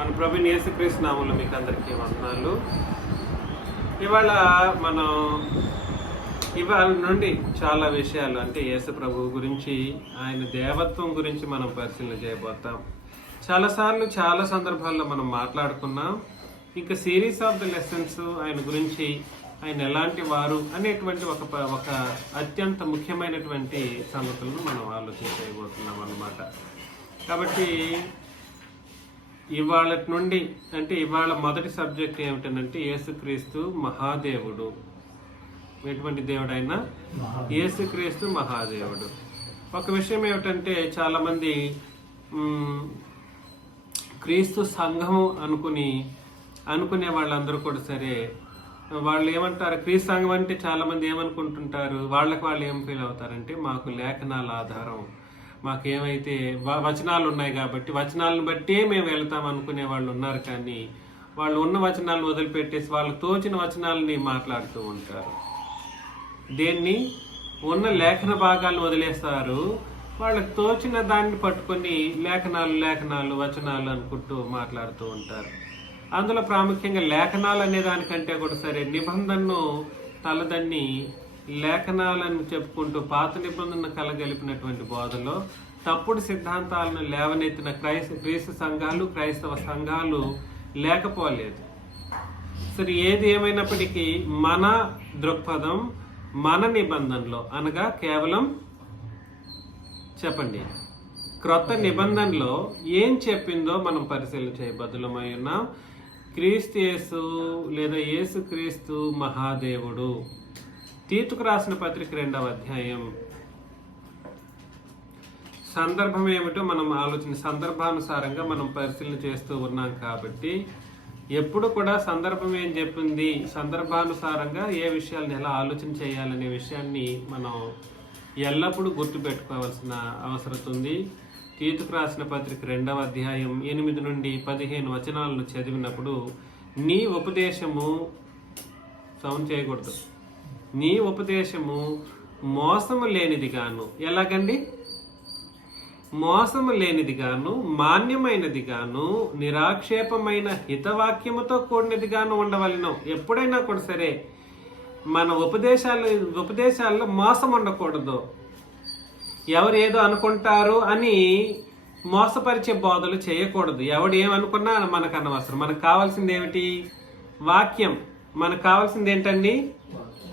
మన ప్రభుని యేసుక్రీస్తు నామములో మీకు అందరికీ వందనాలు. ఇవాళ నుండి చాలా విషయాలు అంటే యేసు ప్రభు గురించి, ఆయన దేవత్వం గురించి మనం పరిశీలన చేయబోతాం. చాలాసార్లు చాలా సందర్భాల్లో మనం మాట్లాడుకున్నాం. ఇంకా సిరీస్ ఆఫ్ ద లెసన్స్ ఆయన గురించి, ఆయన ఎలాంటి వారు అనేటువంటి ఒక అత్యంత ముఖ్యమైనటువంటి సంగతులను మనం ఆలోచన చేయబోతున్నాం అన్నమాట. కాబట్టి ఇవాళ నుండి అంటే ఇవాళ మొదటి సబ్జెక్ట్ ఏమిటంటే యేసుక్రీస్తు మహాదేవుడు. ఎటువంటి దేవుడు అయినా యేసుక్రీస్తు మహాదేవుడు. ఒక విషయం ఏమిటంటే చాలామంది క్రీస్తు సంఘము అనుకునే వాళ్ళందరూ కూడా సరే, వాళ్ళు ఏమంటారు, క్రీస్తు సంఘం అంటే చాలామంది ఏమనుకుంటుంటారు, వాళ్ళు ఏం ఫీల్ అవుతారంటే మాకు లేఖనాల ఆధారం, మాకేమైతే వచనాలు ఉన్నాయి కాబట్టి వచనాలను బట్టే మేము వెళ్తాం అనుకునే వాళ్ళు ఉన్నారు. కానీ వాళ్ళు ఉన్న వచనాలను వదిలిపెట్టేసి వాళ్ళకు తోచిన వచనాలని మాట్లాడుతూ ఉంటారు. దేన్ని ఉన్న లేఖన భాగాలను వదిలేస్తారు, వాళ్ళకు తోచిన దాన్ని పట్టుకొని లేఖనాలు వచనాలు అనుకుంటూ మాట్లాడుతూ ఉంటారు. అందులో ప్రాముఖ్యంగా లేఖనాలు అనే దానికంటే కూడా సరే నిబంధనను తలదన్ని లేఖనాలను చెప్పుకుంటూ పాత నిబంధన కలగలిపినటువంటి బోధలో తప్పుడు సిద్ధాంతాలను లేవనెత్తిన క్రీస్తు సంఘాలు, క్రైస్తవ సంఘాలు లేకపోలేదు. సరే, ఏది ఏమైనప్పటికీ మన దృక్పథం మన నిబంధనలో అనగా కేవలం చెప్పండి క్రొత్త నిబంధనలో ఏం చెప్పిందో మనం పరిశీలన చేయబద్దులమై ఉన్నాం. క్రీస్తు యేసు లేదా యేసు క్రీస్తు మహాదేవుడు. తీతుకు రాసిన పత్రిక 2వ అధ్యాయం. సందర్భం ఏమిటో మనం సందర్భానుసారంగా మనం పరిశీలన చేస్తూ ఉన్నాం. కాబట్టి ఎప్పుడు కూడా సందర్భం ఏం చెప్పింది, సందర్భానుసారంగా ఏ విషయాలను ఎలా ఆలోచన చేయాలనే విషయాన్ని మనం ఎల్లప్పుడూ గుర్తుపెట్టుకోవాల్సిన అవసరం ఉంది. తీతుకు రాసిన పత్రిక 2వ అధ్యాయం 8 నుండి 15 వచనాలను చదివినప్పుడు నీ ఉపదేశము సౌండ్ చేయకూడదు, నీ ఉపదేశము మోసము లేనిదిగాను, ఎలాగండి మోసము లేనిదిగాను, మాన్యమైనదిగాను, నిరాక్షేపమైన హితవాక్యముతో కూడినదిగాను ఉండవలెను. ఎప్పుడైనా కూడా సరే మన ఉపదేశాల్లో మోసం ఉండకూడదు. ఎవరు ఏదో అనుకుంటారు అని మోసపరిచే బోధలు చేయకూడదు. ఎవడు ఏమనుకున్నా మనకు అనవసరం. మనకు కావాల్సింది ఏమిటి? వాక్యం. మనకు కావాల్సింది ఏంటండి?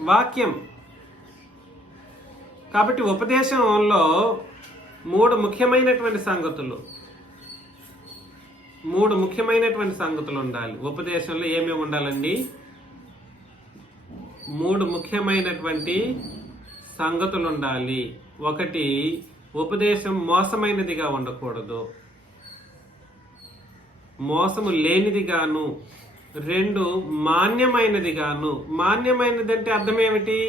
వాక్యం. కాబట్టి ఉపదేశంలో మూడు ముఖ్యమైనటువంటి సంగతులు ఉండాలి. ఉపదేశంలో ఏమేమి ఉండాలండి? 3 ముఖ్యమైనటువంటి సంగతులు ఉండాలి. 1, ఉపదేశం మోసమైనదిగా ఉండకూడదు, మోసము లేనిదిగాను. 2, మాన్యమైనదిగాను. మాన్యమైనది అంటే అర్థం ఏమిటి?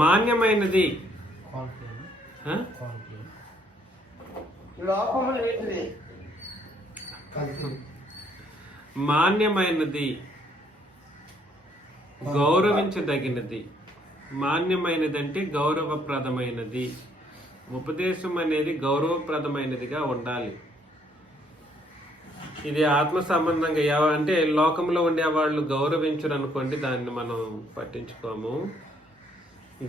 మాన్యమైనది మాన్యమైనది, గౌరవించదగినది. మాన్యమైనది అంటే గౌరవప్రదమైనది. ఉపదేశం అనేది గౌరవప్రదమైనదిగా ఉండాలి. ఇది ఆత్మ సంబంధంగా అంటే లోకంలో ఉండే వాళ్ళు గౌరవించరు అనుకోండి, దాన్ని మనం పట్టించుకోము.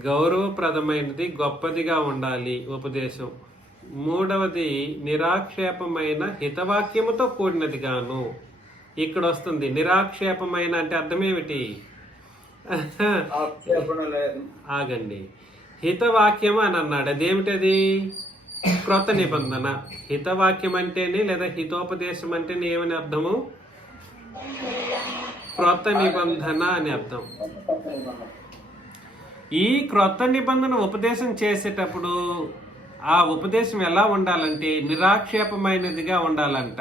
గౌరవప్రదమైనది, గొప్పదిగా ఉండాలి ఉపదేశం. 3వది నిరాక్షేపమైన హితవాక్యముతో కూడినదిగాను. ఇక్కడ వస్తుంది నిరాక్షేపమైన అంటే అర్థం ఏమిటి? ఆగండి, హితవాక్యం అని అన్నాడు. అదేమిటది? క్రొత్త నిబంధన. హితవాక్యం అంటేనే లేదా హితోపదేశం అంటేనే ఏమని అర్థము? క్రొత్త నిబంధన అని అర్థం. ఈ క్రొత్త నిబంధన ఉపదేశం చేసేటప్పుడు ఆ ఉపదేశం ఎలా ఉండాలంటే నిరాక్షేపమైనదిగా ఉండాలంట.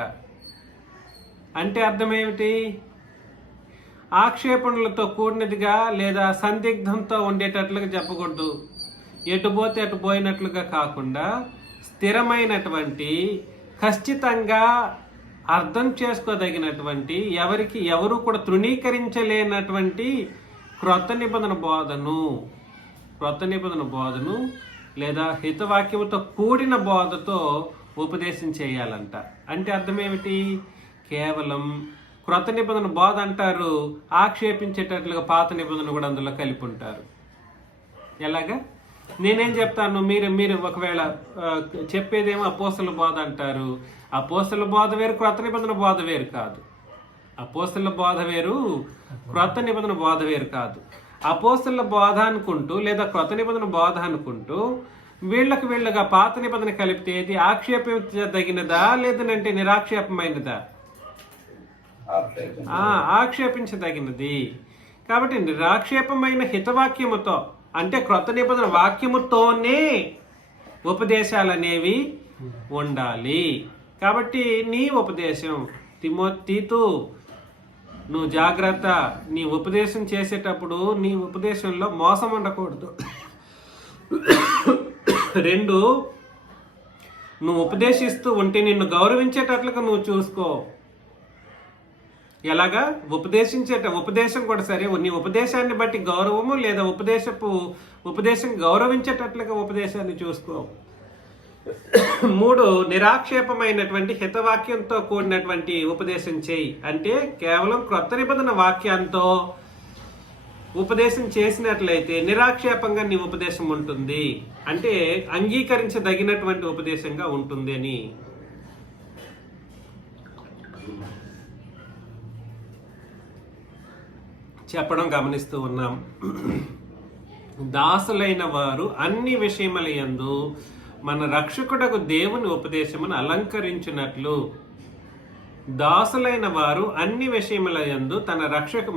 అంటే అర్థం ఏమిటి? ఆక్షేపణలతో కూడినదిగా లేదా సందిగ్ధంతో ఉండేటట్లుగా చెప్పకూడదు. ఎటు పోతే అటు పోయినట్లుగా కాకుండా స్థిరమైనటువంటి, ఖచ్చితంగా అర్థం చేసుకోదగినటువంటి, ఎవరు కూడా తృణీకరించలేనటువంటి క్రొత్త నిబంధన బోధను లేదా హితవాక్యముతో కూడిన బోధతో ఉపదేశం చేయాలంట. అంటే అర్థం ఏమిటి? కేవలం క్రొత్త నిబంధన బోధ అంటారు, ఆక్షేపించేటట్లుగా పాత నిబంధన కూడా అందులో కలిపి ఉంటారు. ఎలాగా? నేనేం చెప్తాను, మీరు ఒకవేళ చెప్పేదేమో అపోస్తల బోధ అంటారు. అపోస్తల బోధ వేరు, క్రొత్త నిబంధన బోధ వేరు కాదు. అపోస్తల బోధ వేరు, క్రొత్త నిబంధన బోధ వేరు కాదు. అపోస్తల బోధ అనుకుంటూ లేదా క్రొత్త నిబంధన బోధ అనుకుంటూ వీళ్ళగా పాత నిబంధన కలిపితే ఇది ఆక్షేపించదగినదా లేదనంటే నిరాక్షేపమైనదా? ఆక్షేపించదగినది. కాబట్టి నిరాక్షేపమైన హితవాక్యముతో, అంటే క్రొత్త నిబంధన వాక్యముతోనే ఉపదేశాలు అనేవి ఉండాలి. కాబట్టి నీ ఉపదేశం తీతు, నువ్వు జాగ్రత్త. నీ ఉపదేశం చేసేటప్పుడు నీ ఉపదేశంలో మోసం ఉండకూడదు. 2, నువ్వు ఉపదేశిస్తూ ఉంటే నిన్ను గౌరవించేటట్లుగా నువ్వు చూసుకో. ఎలాగా? ఉపదేశం కూడా సరే, నీ ఉపదేశాన్ని బట్టి గౌరవము లేదా ఉపదేశం గౌరవించేటట్లుగా ఉపదేశాన్ని చూసుకో. 3, నిరాక్షేపమైనటువంటి హితవాక్యంతో కూడినటువంటి ఉపదేశం చేయి. అంటే కేవలం క్రొత్త నిబంధన వాక్యంతో ఉపదేశం చేసినట్లయితే నిరాక్షేపంగా నీ ఉపదేశం ఉంటుంది, అంటే అంగీకరించదగినటువంటి ఉపదేశంగా ఉంటుంది అని చెప్పడం గమనిస్తూ ఉన్నాం. దాసులైన వారు అన్ని విషయములయందు మన రక్షకుడకు దేవుని ఉపదేశమును అలంకరించినట్లు, దాసులైన వారు అన్ని విషయములయందు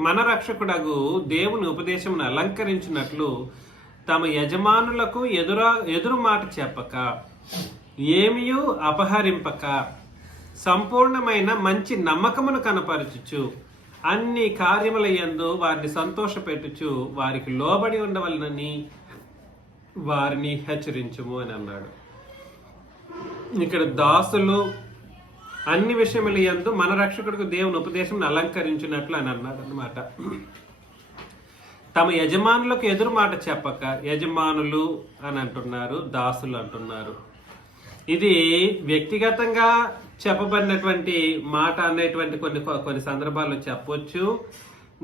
మన రక్షకుడకు దేవుని ఉపదేశమును అలంకరించినట్లు తమ యజమానులకు ఎదురు మాట చెప్పక, ఏమియూ అపహరింపక, సంపూర్ణమైన మంచి నమ్మకమును కనపరచుచు అన్ని కార్యములయందు వారిని సంతోషపెట్టుచు వారికి లోబడి ఉండవలనని వారిని హెచ్చరించుము అని అన్నాడు. ఇక్కడ దాసులు అన్ని విషయములయందు మన రక్షకుడికి దేవుని ఉపదేశం అలంకరించినట్లు అని అన్నాడు అన్నమాట. తమ యజమానులకు ఎదురు మాట చెప్పక, యజమానులు అని అంటున్నారు, దాసులు అంటున్నారు. ఇది వ్యక్తిగతంగా చెప్పబడినటువంటి మాట అనేటువంటి కొన్ని సందర్భాల్లో చెప్పొచ్చు.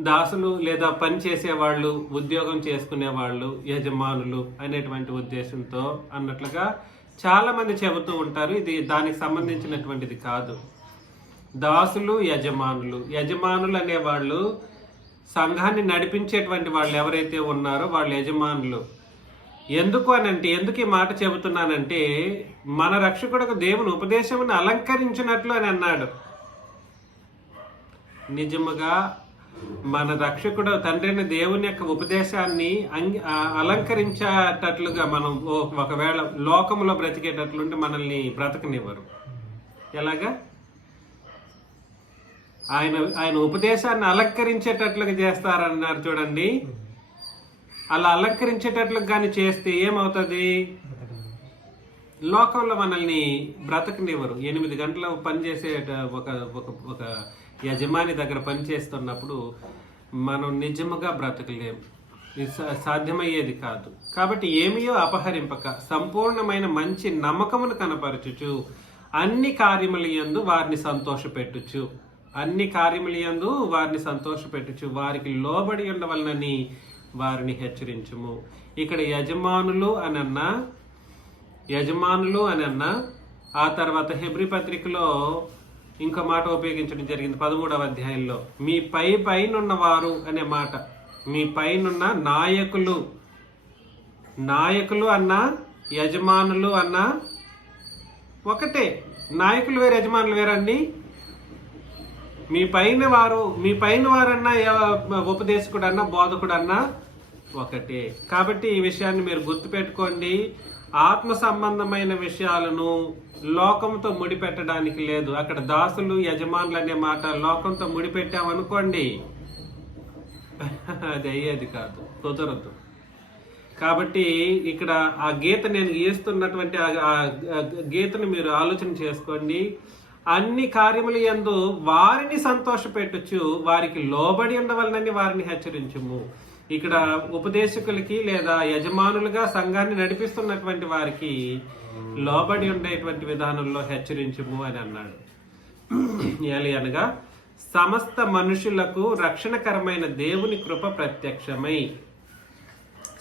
దాసులు లేదా పని చేసేవాళ్ళు, ఉద్యోగం చేసుకునే వాళ్ళు యజమానులు అనేటువంటి ఉద్దేశంతో అన్నట్లుగా చాలా మంది చెబుతూ ఉంటారు. ఇది దానికి సంబంధించినటువంటిది కాదు. దాసులు, యజమానులు అనేవాళ్ళు సంఘాన్ని నడిపించేటువంటి వాళ్ళు ఎవరైతే ఉన్నారో వాళ్ళు యజమానులు. ఎందుకు ఈ మాట చెబుతున్నానంటే, మన రక్షకుడికి దేవుని ఉపదేశమును అలంకరించినట్లు అని అన్నాడు. నిజముగా మన రక్షకుడు తండ్రిని దేవుని యొక్క ఉపదేశాన్ని అలంకరించేటట్లుగా మనం ఒకవేళ లోకంలో బ్రతికేటట్లుంటే మనల్ని బ్రతకనివ్వరు. ఎలాగా? ఆయన ఉపదేశాన్ని అలంకరించేటట్లుగా చేస్తారన్నారు చూడండి. అలా అలంకరించేటట్లు కానీ చేస్తే ఏమవుతుంది? లోకంలో మనల్ని బ్రతకనివ్వరు. 8 గంటలు పనిచేసే ఒక యజమాని దగ్గర పనిచేస్తున్నప్పుడు మనం నిజముగా బ్రతకలేము, సాధ్యమయ్యేది కాదు. కాబట్టి ఏమియో అపహరింపక సంపూర్ణమైన మంచి నమ్మకమును కనపరచుచు అన్ని కార్యములయందు వారిని సంతోషపెట్టుచు వారికి లోబడి ఉండవలనని వారిని హెచ్చరించుము. ఇక్కడ యజమానులు అని అన్నా ఆ తర్వాత హెబ్రీ పత్రికలో ఇంకో మాట ఉపయోగించడం జరిగింది 13వ అధ్యాయంలో. మీ పైనున్న వారు అనే మాట, మీ పైనున్న నాయకులు అన్నా యజమానులు అన్నా ఒకటే. నాయకులు వేరు, యజమానులు వేరండి. మీ పైన వారన్నా ఉపదేశకుడు అన్నా బోధకుడు అన్నా ఒకటే. కాబట్టి ఈ విషయాన్ని మీరు గుర్తుపెట్టుకోండి. ఆత్మ సంబంధమైన విషయాలను లోకంతో ముడిపెట్టడానికి లేదు. అక్కడ దాసులు, యజమానులు అనే మాట లోకంతో ముడిపెట్టామనుకోండి, అది అయ్యేది కాదు, కుదరదు. కాబట్టి ఇక్కడ ఆ గీత నేను గీస్తున్నటువంటి ఆ గీతను మీరు ఆలోచన చేసుకోండి. అన్ని కార్యములు యందు వారిని సంతోషపెట్టుచు వారికి లోబడి ఉండవలనని వారిని హెచ్చరించుము. ఇక్కడ ఉపదేశకులకి లేదా యజమానులుగా సంఘాన్ని నడిపిస్తున్నటువంటి వారికి లోబడి ఉండేటువంటి విధానంలో హెచ్చరించుము అని అన్నాడు. అనగా సమస్త మనుషులకు రక్షణకరమైన దేవుని కృప ప్రత్యక్షమై,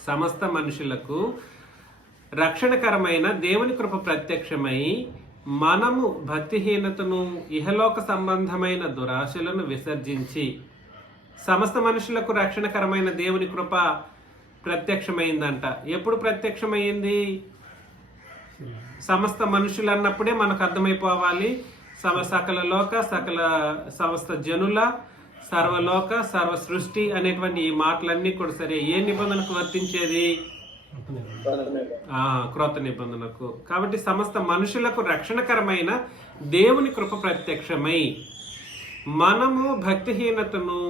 సమస్త మనుషులకు రక్షణకరమైన దేవుని కృప ప్రత్యక్షమై మనము భక్తిహీనతను ఇహలోక సంబంధమైన దురాశలను విసర్జించి, సమస్త మనుషులకు రక్షణకరమైన దేవుని కృప ప్రత్యక్షమైందంట. ఎప్పుడు ప్రత్యక్షమైంది? సమస్త మనుషులు అన్నప్పుడే మనకు అర్థమైపోవాలి. సకల లోక సమస్త జనుల సర్వలోక సర్వ సృష్టి అనేటువంటి ఈ మాటలన్నీ కూడా సరే ఏ నిబంధనకు వర్తించేది? క్రొత్త నిబంధనకు. కాబట్టి సమస్త మనుషులకు రక్షణకరమైన దేవుని కృప ప్రత్యక్షమై మనము భక్తిహీనతను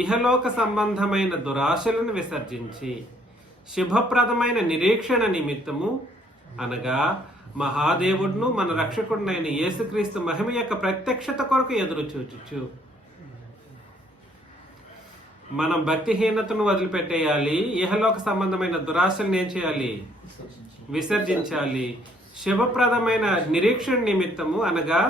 ఇహలోక సంబంధమైన దురాశలను విసర్జించి శుభప్రదమైన నిరీక్షణ నిమిత్తము అనగా మహాదేవుడును మన రక్షకుడునైన యేసుక్రీస్తు మహిమ యొక్క ప్రత్యక్షత కొరకు ఎదురు చూచుచు. మనం భక్తిహీనతను వదిలిపెట్టేయాలి. ఇహలోక సంబంధమైన దురాశలను ఏం చేయాలి? విసర్జించాలి. శుభప్రదమైన నిరీక్షణ నిమిత్తము అనగా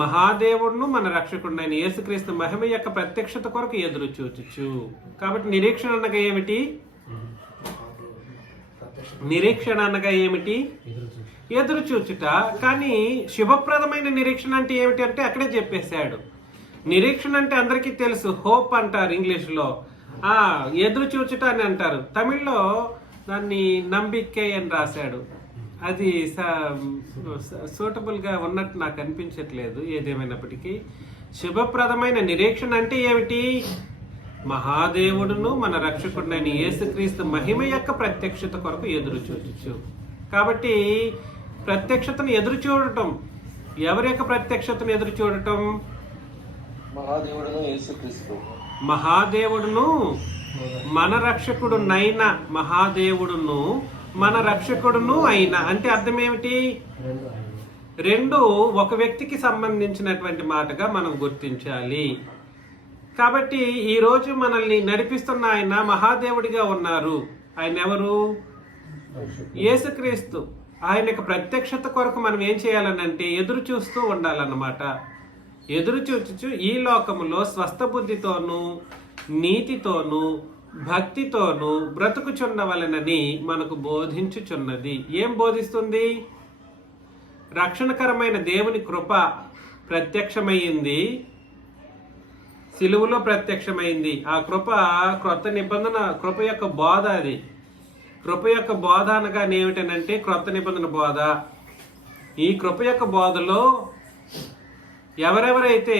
మహాదేవుడును మన రక్షకుడునైన యేసుక్రీస్తు మహిమ యొక్క ప్రత్యక్షత కొరకు ఎదురు చూచుచు. కాబట్టి నిరీక్షణ అనగా ఏమిటి? నిరీక్షణ అనగా ఏమిటి? ఎదురు చూచుట. కానీ శుభప్రదమైన నిరీక్షణ అంటే ఏమిటి అంటే అక్కడే చెప్పేశాడు. నిరీక్షణ అంటే అందరికీ తెలుసు, హోప్ అంటారు ఇంగ్లీష్లో, ఎదురు చూచుట అని అంటారు. తమిళ్లో దాన్ని నంబికే అని రాశాడు. అది సూటబుల్గా ఉన్నట్టు నాకు అనిపించట్లేదు. ఏదేమైనప్పటికీ శుభప్రదమైన నిరీక్షణ అంటే ఏమిటి? మహాదేవుడును మన రక్షకుడునైన యేసుక్రీస్తు మహిమ యొక్క ప్రత్యక్షత కొరకు ఎదురు చూచుచు. కాబట్టి ప్రత్యక్షతను ఎదురు చూడటం, ఎవరి యొక్క ప్రత్యక్షతను ఎదురు చూడటం? మహాదేవుడును మన రక్షకుడునైన, మహాదేవుడును మన రక్షకుడును అయిన అంటే అర్థం ఏమిటి? రెండు ఒక వ్యక్తికి సంబంధించినటువంటి మాటగా మనం గుర్తించాలి. కాబట్టి ఈ రోజు మనల్ని నడిపిస్తున్న ఆయన మహాదేవుడిగా ఉన్నారు. ఆయన ఎవరు? యేసుక్రీస్తు. ఆయన యొక్క ప్రత్యక్షత కొరకు మనం ఏం చేయాలనంటే ఎదురు చూస్తూ ఉండాలన్నమాట. ఎదురు చూచుచు ఈ లోకములో స్వస్థ బుద్ధితోనూ నీతితోనూ భక్తితోనూ బ్రతుకుచున్నవలెనని మనకు బోధించుచున్నది. ఏం బోధిస్తుంది? రక్షణకరమైన దేవుని కృప ప్రత్యక్షమైంది, సిలువలో ప్రత్యక్షమైంది. ఆ కృప క్రొత్త నిబంధన కృప యొక్క బోధ. అది కృప యొక్క బోధ అనగా ఏమిటనంటే క్రొత్త నిబంధన బోధ. ఈ కృప యొక్క బోధలో ఎవరెవరైతే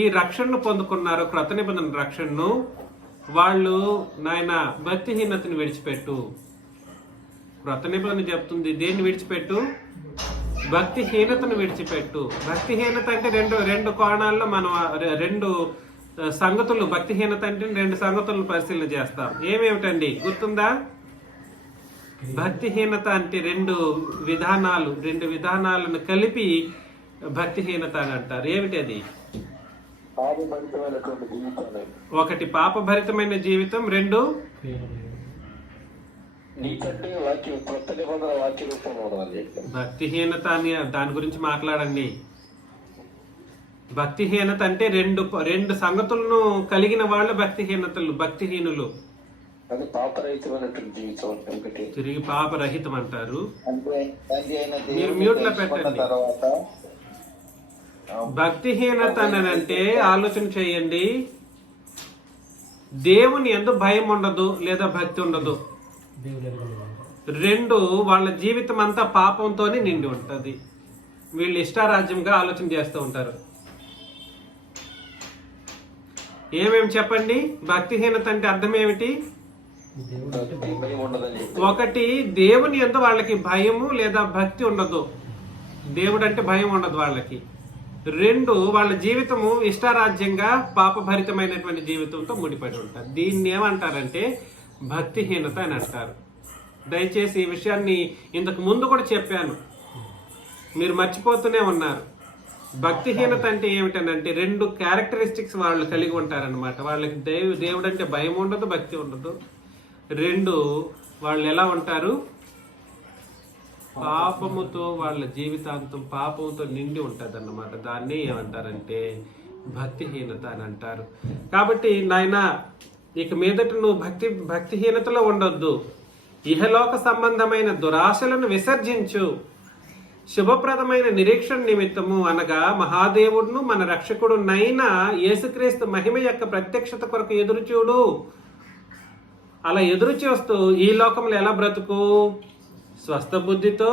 ఈ రక్షణను పొందుకున్నారో, క్రొత్త నిబంధన రక్షణను, వాళ్ళు నాయన భక్తిహీనతను విడిచిపెట్టు. క్రొత్త నిబంధన చెప్తుంది దేన్ని విడిచిపెట్టు? భక్తిహీనతను విడిచిపెట్టు. భక్తిహీనత అంటే రెండు కోణాల్లో మనం రెండు సంగతులు, భక్తిహీనత అంటే రెండు సంగతులను పరిశీలన చేస్తాం. ఏమేమిటండి గుర్తుందా? భక్తిహీనత అంటే రెండు విధానాలను కలిపి భక్తిహీనత అని అంటారు. ఏమిటి అది? ఒకటి పాపభరితమైన జీవితం, రెండు భక్తిహీనత అని దాని గురించి మాట్లాడండి. భక్తిహీనత అంటే రెండు సంగతులను కలిగిన వాళ్ళు భక్తిహీనులు. తిరిగి పాపరహితం అంటారు. మీరు మ్యూట్ లో పెట్టండి. భక్తిహీనత అంటే ఆలోచన చేయండి, దేవుని యందు భయం ఉండదు లేదా భక్తి ఉండదు. రెండు, వాళ్ళ జీవితం అంతా పాపంతోనే నిండి ఉంటది. వీళ్ళు ఇష్టారాజ్యంగా ఆలోచన చేస్తూ ఉంటారు. ఏమేమి చెప్పండి? భక్తిహీనత అంటే అర్థం ఏమిటి? ఒకటి, దేవుని యందు వాళ్ళకి భయము లేదా భక్తి ఉండదు. దేవుడు అంటే భయం ఉండదు వాళ్ళకి. రెండు, వాళ్ళ జీవితము ఇష్టారాజ్యంగా పాపభరితమైనటువంటి జీవితంతో ముడిపడి ఉంటారు. దీన్ని ఏమంటారంటే భక్తిహీనత అని అంటారు. దయచేసి ఈ విషయాన్ని ఇంతకు ముందు కూడా చెప్పాను, మీరు మర్చిపోతూనే ఉన్నారు. భక్తిహీనత అంటే ఏమిటనంటే 2 క్యారెక్టరిస్టిక్స్ వాళ్ళు కలిగి ఉంటారనమాట. వాళ్ళకి దేవుడు అంటే భయం ఉండదు, భక్తి ఉండదు. 2 వాళ్ళు ఎలా ఉంటారు, పాపముతో వాళ్ళ జీవితాంతం పాపంతో నిండి ఉంటుంది అన్నమాట. దాన్ని ఏమంటారంటే భక్తిహీనత అని అంటారు. కాబట్టి నాయన ఇక మీదట నువ్వు భక్తిహీనతలో ఉండొద్దు. ఇహలోక సంబంధమైన దురాశలను విసర్జించు. శుభప్రదమైన నిరీక్షణ నిమిత్తము అనగా మహాదేవుడును మన రక్షకుడు నైనా యేసుక్రీస్తు మహిమ యొక్క ప్రత్యక్షత కొరకు ఎదురుచూడు. అలా ఎదురు చూస్తూ ఈ లోకంలో ఎలా బ్రతుకు, స్వస్థ బుద్ధితో,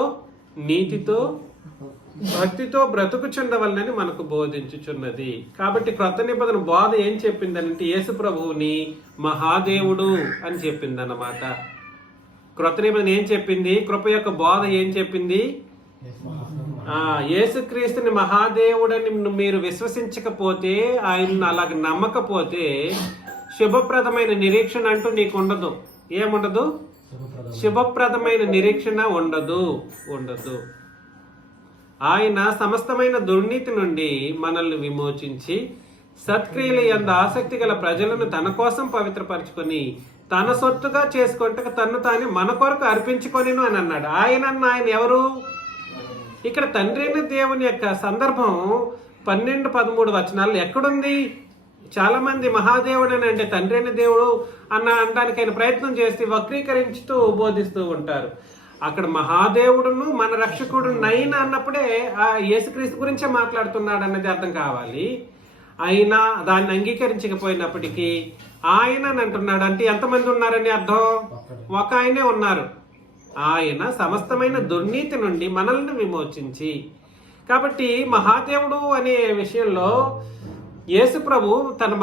నీతితో, భక్తితో బ్రతుకుచుండవలనని మనకు బోధించుచున్నది. కాబట్టి క్రొత్త నిబంధన బోధ ఏం చెప్పిందనంటే యేసు ప్రభువుని మహాదేవుడు అని చెప్పింది అన్నమాట. క్రొత్త నిబంధన ఏం చెప్పింది, కృప యొక్క బోధ ఏం చెప్పింది, యేసుక్రీస్తుని మహాదేవుడని మీరు విశ్వసించకపోతే, ఆయన్ని అలాగ నమ్మకపోతే శుభప్రదమైన నిరీక్షణ అంటూ నీకు ఉండదు. ఏముండదు, శుభప్రదమైన నిరీక్షణ ఉండదు. ఆయన సమస్తమైన దుర్నీతి నుండి మనల్ని విమోచించి సత్క్రియల యందు ఆసక్తి గల ప్రజలను తన కోసం పవిత్రపరచుకొని తన సొత్తుగా చేసుకుంటే తను తాను మన కొరకు అర్పించుకొనిను అని అన్నాడు. ఆయన ఎవరు? ఇక్కడ తండ్రి అయిన దేవుని యొక్క సందర్భం 12-13 వచనాలు ఎక్కడుంది? చాలా మంది మహాదేవుడు అని అంటే తండ్రి అయిన దేవుడు అనడానికి ఆయన ప్రయత్నం చేసి వక్రీకరించుతూ బోధిస్తూ ఉంటారు. అక్కడ మహాదేవుడును మన రక్షకుడు నైన్ అన్నప్పుడే ఆ యేసుక్రీస్తు గురించే మాట్లాడుతున్నాడు అన్నది అర్థం కావాలి. అయినా దాన్ని అంగీకరించకపోయినప్పటికీ ఆయన అని అంటున్నాడు. అంటే ఎంతమంది ఉన్నారని అర్థం? ఒక ఆయనే ఉన్నారు. ఆయన సమస్తమైన దుర్నీతి నుండి మనల్ని విమోచించి. కాబట్టి మహాదేవుడు అనే విషయంలో యేసు ప్రభు తన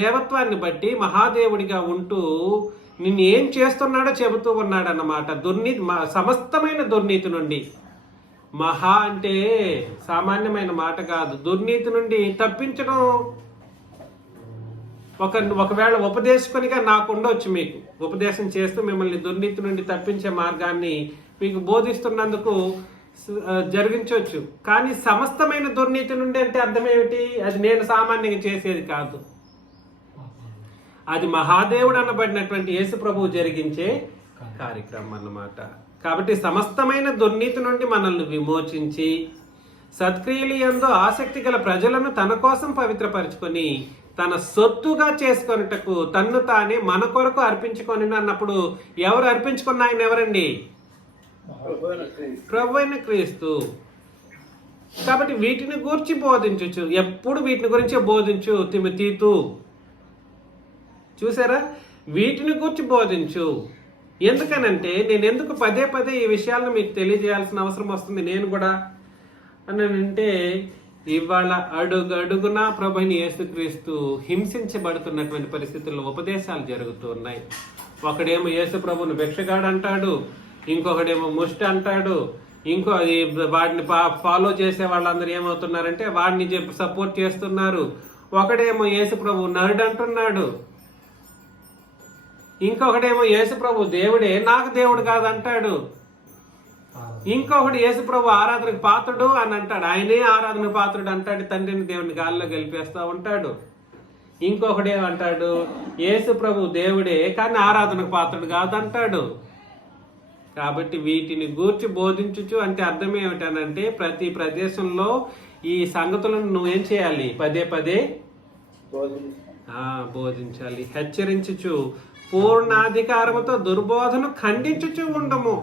దేవత్వాన్ని బట్టి మహాదేవుడిగా ఉంటూ నిన్ను ఏం చేస్తున్నాడో చెబుతూ ఉన్నాడు అన్నమాట. సమస్తమైన దుర్నీతి నుండి. మహా అంటే సామాన్యమైన మాట కాదు. దుర్నీతి నుండి తప్పించడం ఒకవేళ ఉపదేశకునిగా నాకు ఉండొచ్చు, మీకు ఉపదేశం చేస్తూ మిమ్మల్ని దుర్నీతి నుండి తప్పించే మార్గాన్ని మీకు బోధిస్తున్నందుకు జరిగించవచ్చు. కానీ సమస్తమైన దుర్నీతి నుండి అంటే అర్థం ఏమిటి? అది నేను సామాన్యంగా చేసేది కాదు, అది మహాదేవుడు అనబడినటువంటి యేసు ప్రభువు జరిగించే కార్యక్రమం అన్నమాట. కాబట్టి సమస్తమైన దుర్నీతి నుండి మనల్ని విమోచించి సత్క్రియలు యందు ఆసక్తి గల ప్రజలను తన కోసం పవిత్రపరచుకొని తన సొత్తుగా చేసుకొనుటకు తన్ను తానే మన కొరకు అర్పించుకొని అన్నప్పుడు ఎవరు అర్పించుకున్న ఆయన ఎవరండి? ప్రభు అయిన క్రీస్తు. కాబట్టి వీటిని గురించి బోధించు, ఎప్పుడు వీటిని గురించే బోధించు తిమోతీతు. చూసారా, వీటిని గురించి బోధించు. ఎందుకనంటే నేను ఎందుకు పదే ఈ విషయాలను మీకు తెలియజేయాల్సిన అవసరం వస్తుంది నేను కూడా అని అంటే, ఇవాళ అడుగడుగునా ప్రభుని యేసుక్రీస్తు హింసించబడుతున్నటువంటి పరిస్థితుల్లో ఉపదేశాలు జరుగుతూ ఉన్నాయి. ఒకడేమో యేసు ప్రభుని భిక్షగాడు అంటాడు, ఇంకొకడేమో ముష్టి అంటాడు, వాడిని ఫాలో చేసే వాళ్ళందరూ ఏమవుతున్నారంటే వాడిని సపోర్ట్ చేస్తున్నారు. ఒకడేమో యేసు ప్రభు నరుడు అంటున్నాడు, ఇంకొకడేమో యేసు ప్రభు దేవుడే, నాకు దేవుడు కాదంటాడు. ఇంకొకడు యేసు ప్రభు ఆరాధనకు పాత్రుడు అని అంటాడు, ఆయనే ఆరాధన పాత్రుడు అంటాడు, తండ్రిని దేవుని గాల్లో గెలిపేస్తూ ఉంటాడు. ఇంకొకడేమంటాడు, యేసు ప్రభు దేవుడే కానీ ఆరాధనకు పాత్రుడు కాదంటాడు. కాబట్టి వీటిని గూర్చి బోధించుచు అంటే అర్థం ఏమిటనంటే ప్రతి ప్రదేశంలో ఈ సంగతులను నువ్వేం చేయాలి? పదే బోధించాలి. హెచ్చరించుచు పూర్ణాధికారముతో దుర్బోధను ఖండించుచు ఉండము,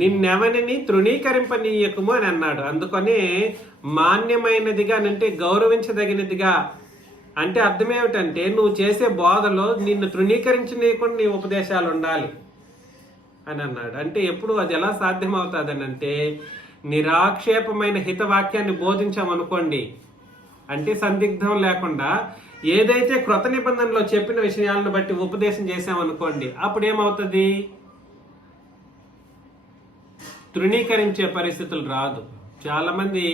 నిన్నెవనిని తృణీకరింపనీయకుము అని అన్నాడు. అందుకనే మాన్యమైనదిగా అంటే గౌరవించదగినదిగా అంటే అర్థం ఏమిటంటే నువ్వు చేసే బోధలో నిన్ను తృణీకరించనీయకుండా నీ ఉపదేశాలు ఉండాలి అని అన్నాడు. అంటే ఎప్పుడు అది ఎలా సాధ్యం అవుతుంది అని అంటే నిరాక్షేపమైన హితవాక్యాన్ని బోధించామనుకోండి, అంటే సందిగ్ధం లేకుండా ఏదైతే క్రొత్త నిబంధనలో చెప్పిన విషయాలను బట్టి ఉపదేశం చేశామనుకోండి, అప్పుడు ఏమవుతుంది? తృణీకరించే పరిస్థితులు రాదు. చాలా మంది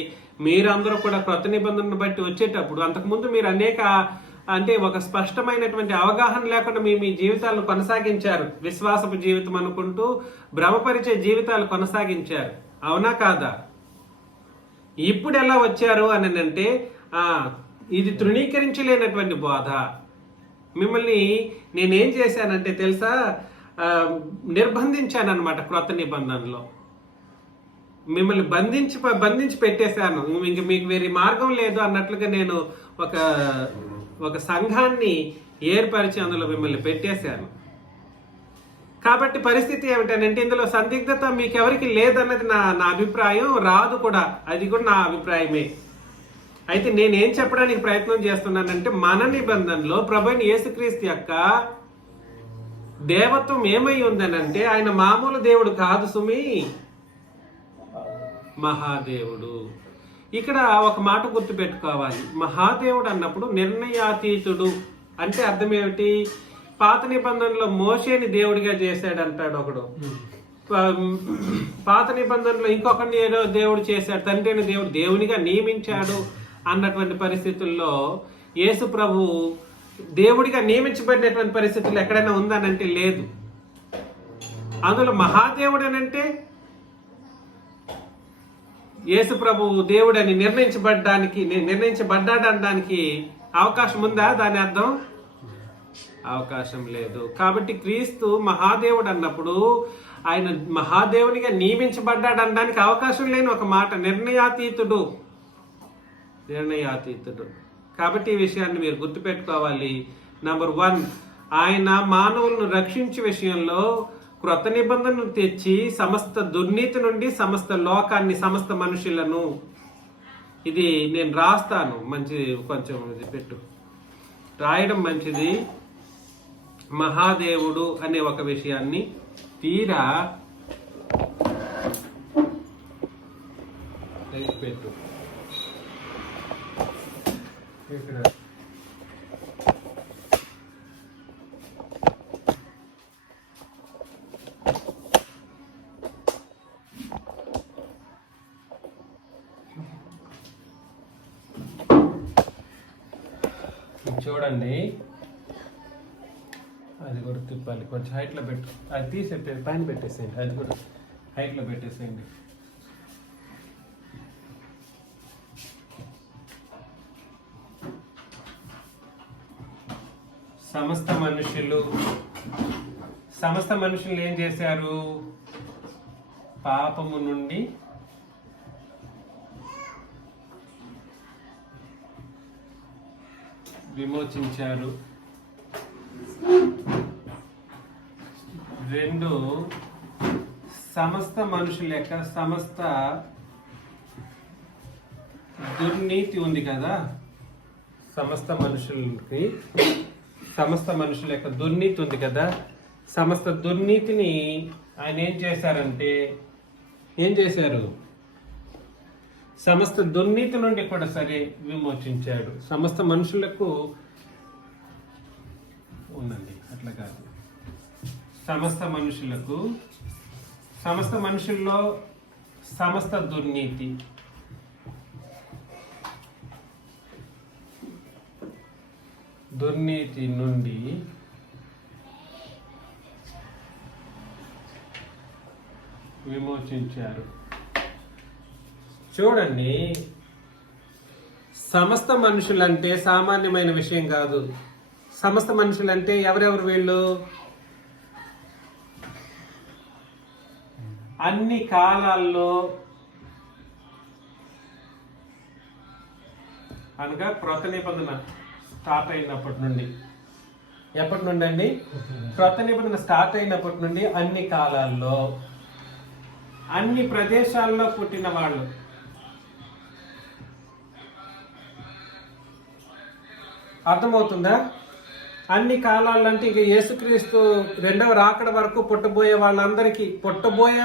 మీరందరూ కూడా క్రొత్త నిబంధనను బట్టి వచ్చేటప్పుడు అంతకుముందు మీరు ఒక స్పష్టమైనటువంటి అవగాహన లేకుండా మీ జీవితాలను కొనసాగించారు. విశ్వాసపు జీవితం అనుకుంటూ భ్రమపరిచే జీవితాలు కొనసాగించారు. అవునా కాదా? ఇప్పుడు ఎలా వచ్చారు అని అంటే ఇది తృణీకరించలేనటువంటి బోధ. మిమ్మల్ని నేనేం చేశానంటే తెలుసా, నిర్బంధించానన్నమాట. క్రొత్త నిబంధనలో మిమ్మల్ని బంధించి పెట్టేశాను. ఇంక మీకు వేరే మార్గం లేదు అన్నట్లుగా నేను ఒక సంఘాన్ని ఏర్పరిచి అందులో మిమ్మల్ని పెట్టేశాను. కాబట్టి పరిస్థితి ఏమిటంటే ఇందులో సందిగ్ధత మీకెవరికి లేదన్నది నా అభిప్రాయం, రాదు కూడా, అది కూడా నా అభిప్రాయమే. అయితే నేనేం చెప్పడానికి ప్రయత్నం చేస్తున్నానంటే మన నిబంధనలో ప్రభువైన యేసుక్రీస్తు యొక్క దేవత్వం ఏమై ఉందనంటే ఆయన మామూలు దేవుడు కాదు సుమి, మహాదేవుడు. ఇక్కడ ఒక మాట గుర్తుపెట్టుకోవాలి. మహాదేవుడు అన్నప్పుడు నిర్ణయాతీతుడు అంటే అర్థం ఏమిటి? పాత నిబంధనలో మోషేని దేవుడిగా చేశాడు అంటాడు ఒకడు, పాత నిబంధనలో ఇంకొకరిని ఏదో దేవుడు చేశాడు, తండ్రిని దేవుడు దేవునిగా నియమించాడు అన్నటువంటి పరిస్థితుల్లో యేసు ప్రభు దేవుడిగా నియమించబడినటువంటి పరిస్థితులు ఎక్కడైనా ఉందనంటే లేదు. అందులో మహాదేవుడు అనంటే యేసు ప్రభు దేవుడని నిర్ణయించబడ్డాడనడానికి అవకాశం ఉందా? దాని అర్థం అవకాశం లేదు. కాబట్టి క్రీస్తు మహాదేవుడు అన్నప్పుడు ఆయన మహాదేవునిగా నియమించబడ్డాడు అనడానికి అవకాశం లేని ఒక మాట. నిర్ణయాతీతుడు. కాబట్టి ఈ విషయాన్ని మీరు గుర్తుపెట్టుకోవాలి. నంబర్ 1, ఆయన మానవులను రక్షించే విషయంలో క్రొత్త నిబంధనను తెచ్చి సమస్త దుర్నీతి నుండి సమస్త లోకాన్ని, సమస్త మనుషులను, ఇది నేను రాస్తాను, మంచి కొంచెం ఇది పెట్టు, రాయడం మంచిది. మహాదేవుడు అనే ఒక విషయాన్ని తీరా పెట్టు. ఇక్కడ చూడండి, అది కూడా తిప్పాలి, కొంచెం హైట్లో పెట్టు, అది తీసే పైన పెట్టేసేయండి, అది కూడా హైట్లో పెట్టేసేయండి. సమస్త మనుషులు ఏం చేశారు? పాపము నుండి విమోచించారు. 2, సమస్త మనుషుల యొక్క సమస్త దుర్నీతి ఉంది కదా, సమస్త మనుషుల యొక్క దుర్నీతి ఉంది కదా, సమస్త దుర్నీతిని ఆయన ఏం చేశారు? సమస్త దుర్నీతి నుండి కూడా సరే విమోచించాడు. సమస్త మనుషులకు ఉందండి, అట్లా కాదు, సమస్త మనుషుల్లో సమస్త దుర్నీతి నుండి విమోచించారు. చూడండి, సమస్త మనుషులంటే సామాన్యమైన విషయం కాదు. సమస్త మనుషులంటే ఎవరెవరు వీళ్ళు? అన్ని కాలాల్లో అనగా క్రొత్త నిబంధన స్టార్ట్ అయినప్పటి నుండి, ఎప్పటి నుండి అండి? క్రొత్త నిబంధన స్టార్ట్ అయినప్పటి నుండి అన్ని కాలాల్లో, అన్ని ప్రదేశాల్లో పుట్టిన వాళ్ళు, అర్థమవుతుందా? అన్ని కాలాలంటే ఇంక యేసుక్రీస్తు రెండవ రాకడ వరకు పుట్టబోయే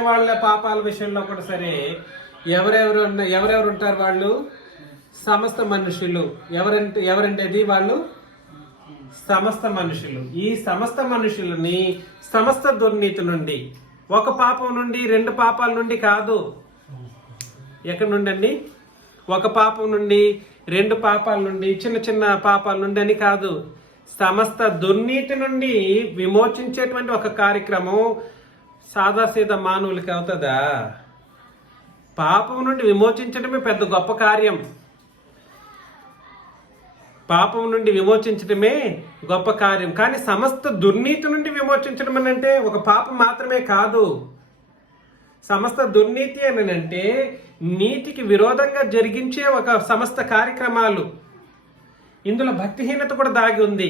వాళ్ళ పాపాల విషయంలో కూడా సరే ఎవరెవరు ఉంటారు? వాళ్ళు సమస్త మనుషులు. ఎవరంటే అది వాళ్ళు సమస్త మనుషులు. ఈ సమస్త మనుషులని సమస్త దుర్నీతి నుండి, ఒక పాపం నుండి 2 పాపాల నుండి కాదు. ఎక్కడి నుండి అండి? ఒక పాపం నుండి 2 పాపాల నుండి, చిన్న చిన్న పాపాల నుండి అని కాదు, సమస్త దుర్నీతి నుండి విమోచించేటువంటి ఒక కార్యక్రమం సాదాసీదా మానవులకి అవుతుందా? పాపం నుండి విమోచించడమే పెద్ద గొప్ప కార్యం. పాపం నుండి విమోచించడమే గొప్ప కార్యం. కానీ సమస్త దుర్నీతి నుండి విమోచించడం అని అంటే ఒక పాపం మాత్రమే కాదు. సమస్త దుర్నీతి అని అంటే నీతికి విరోధంగా జరిగించే ఒక సమస్త కార్యక్రమాలు. ఇందులో భక్తిహీనత కూడా దాగి ఉంది.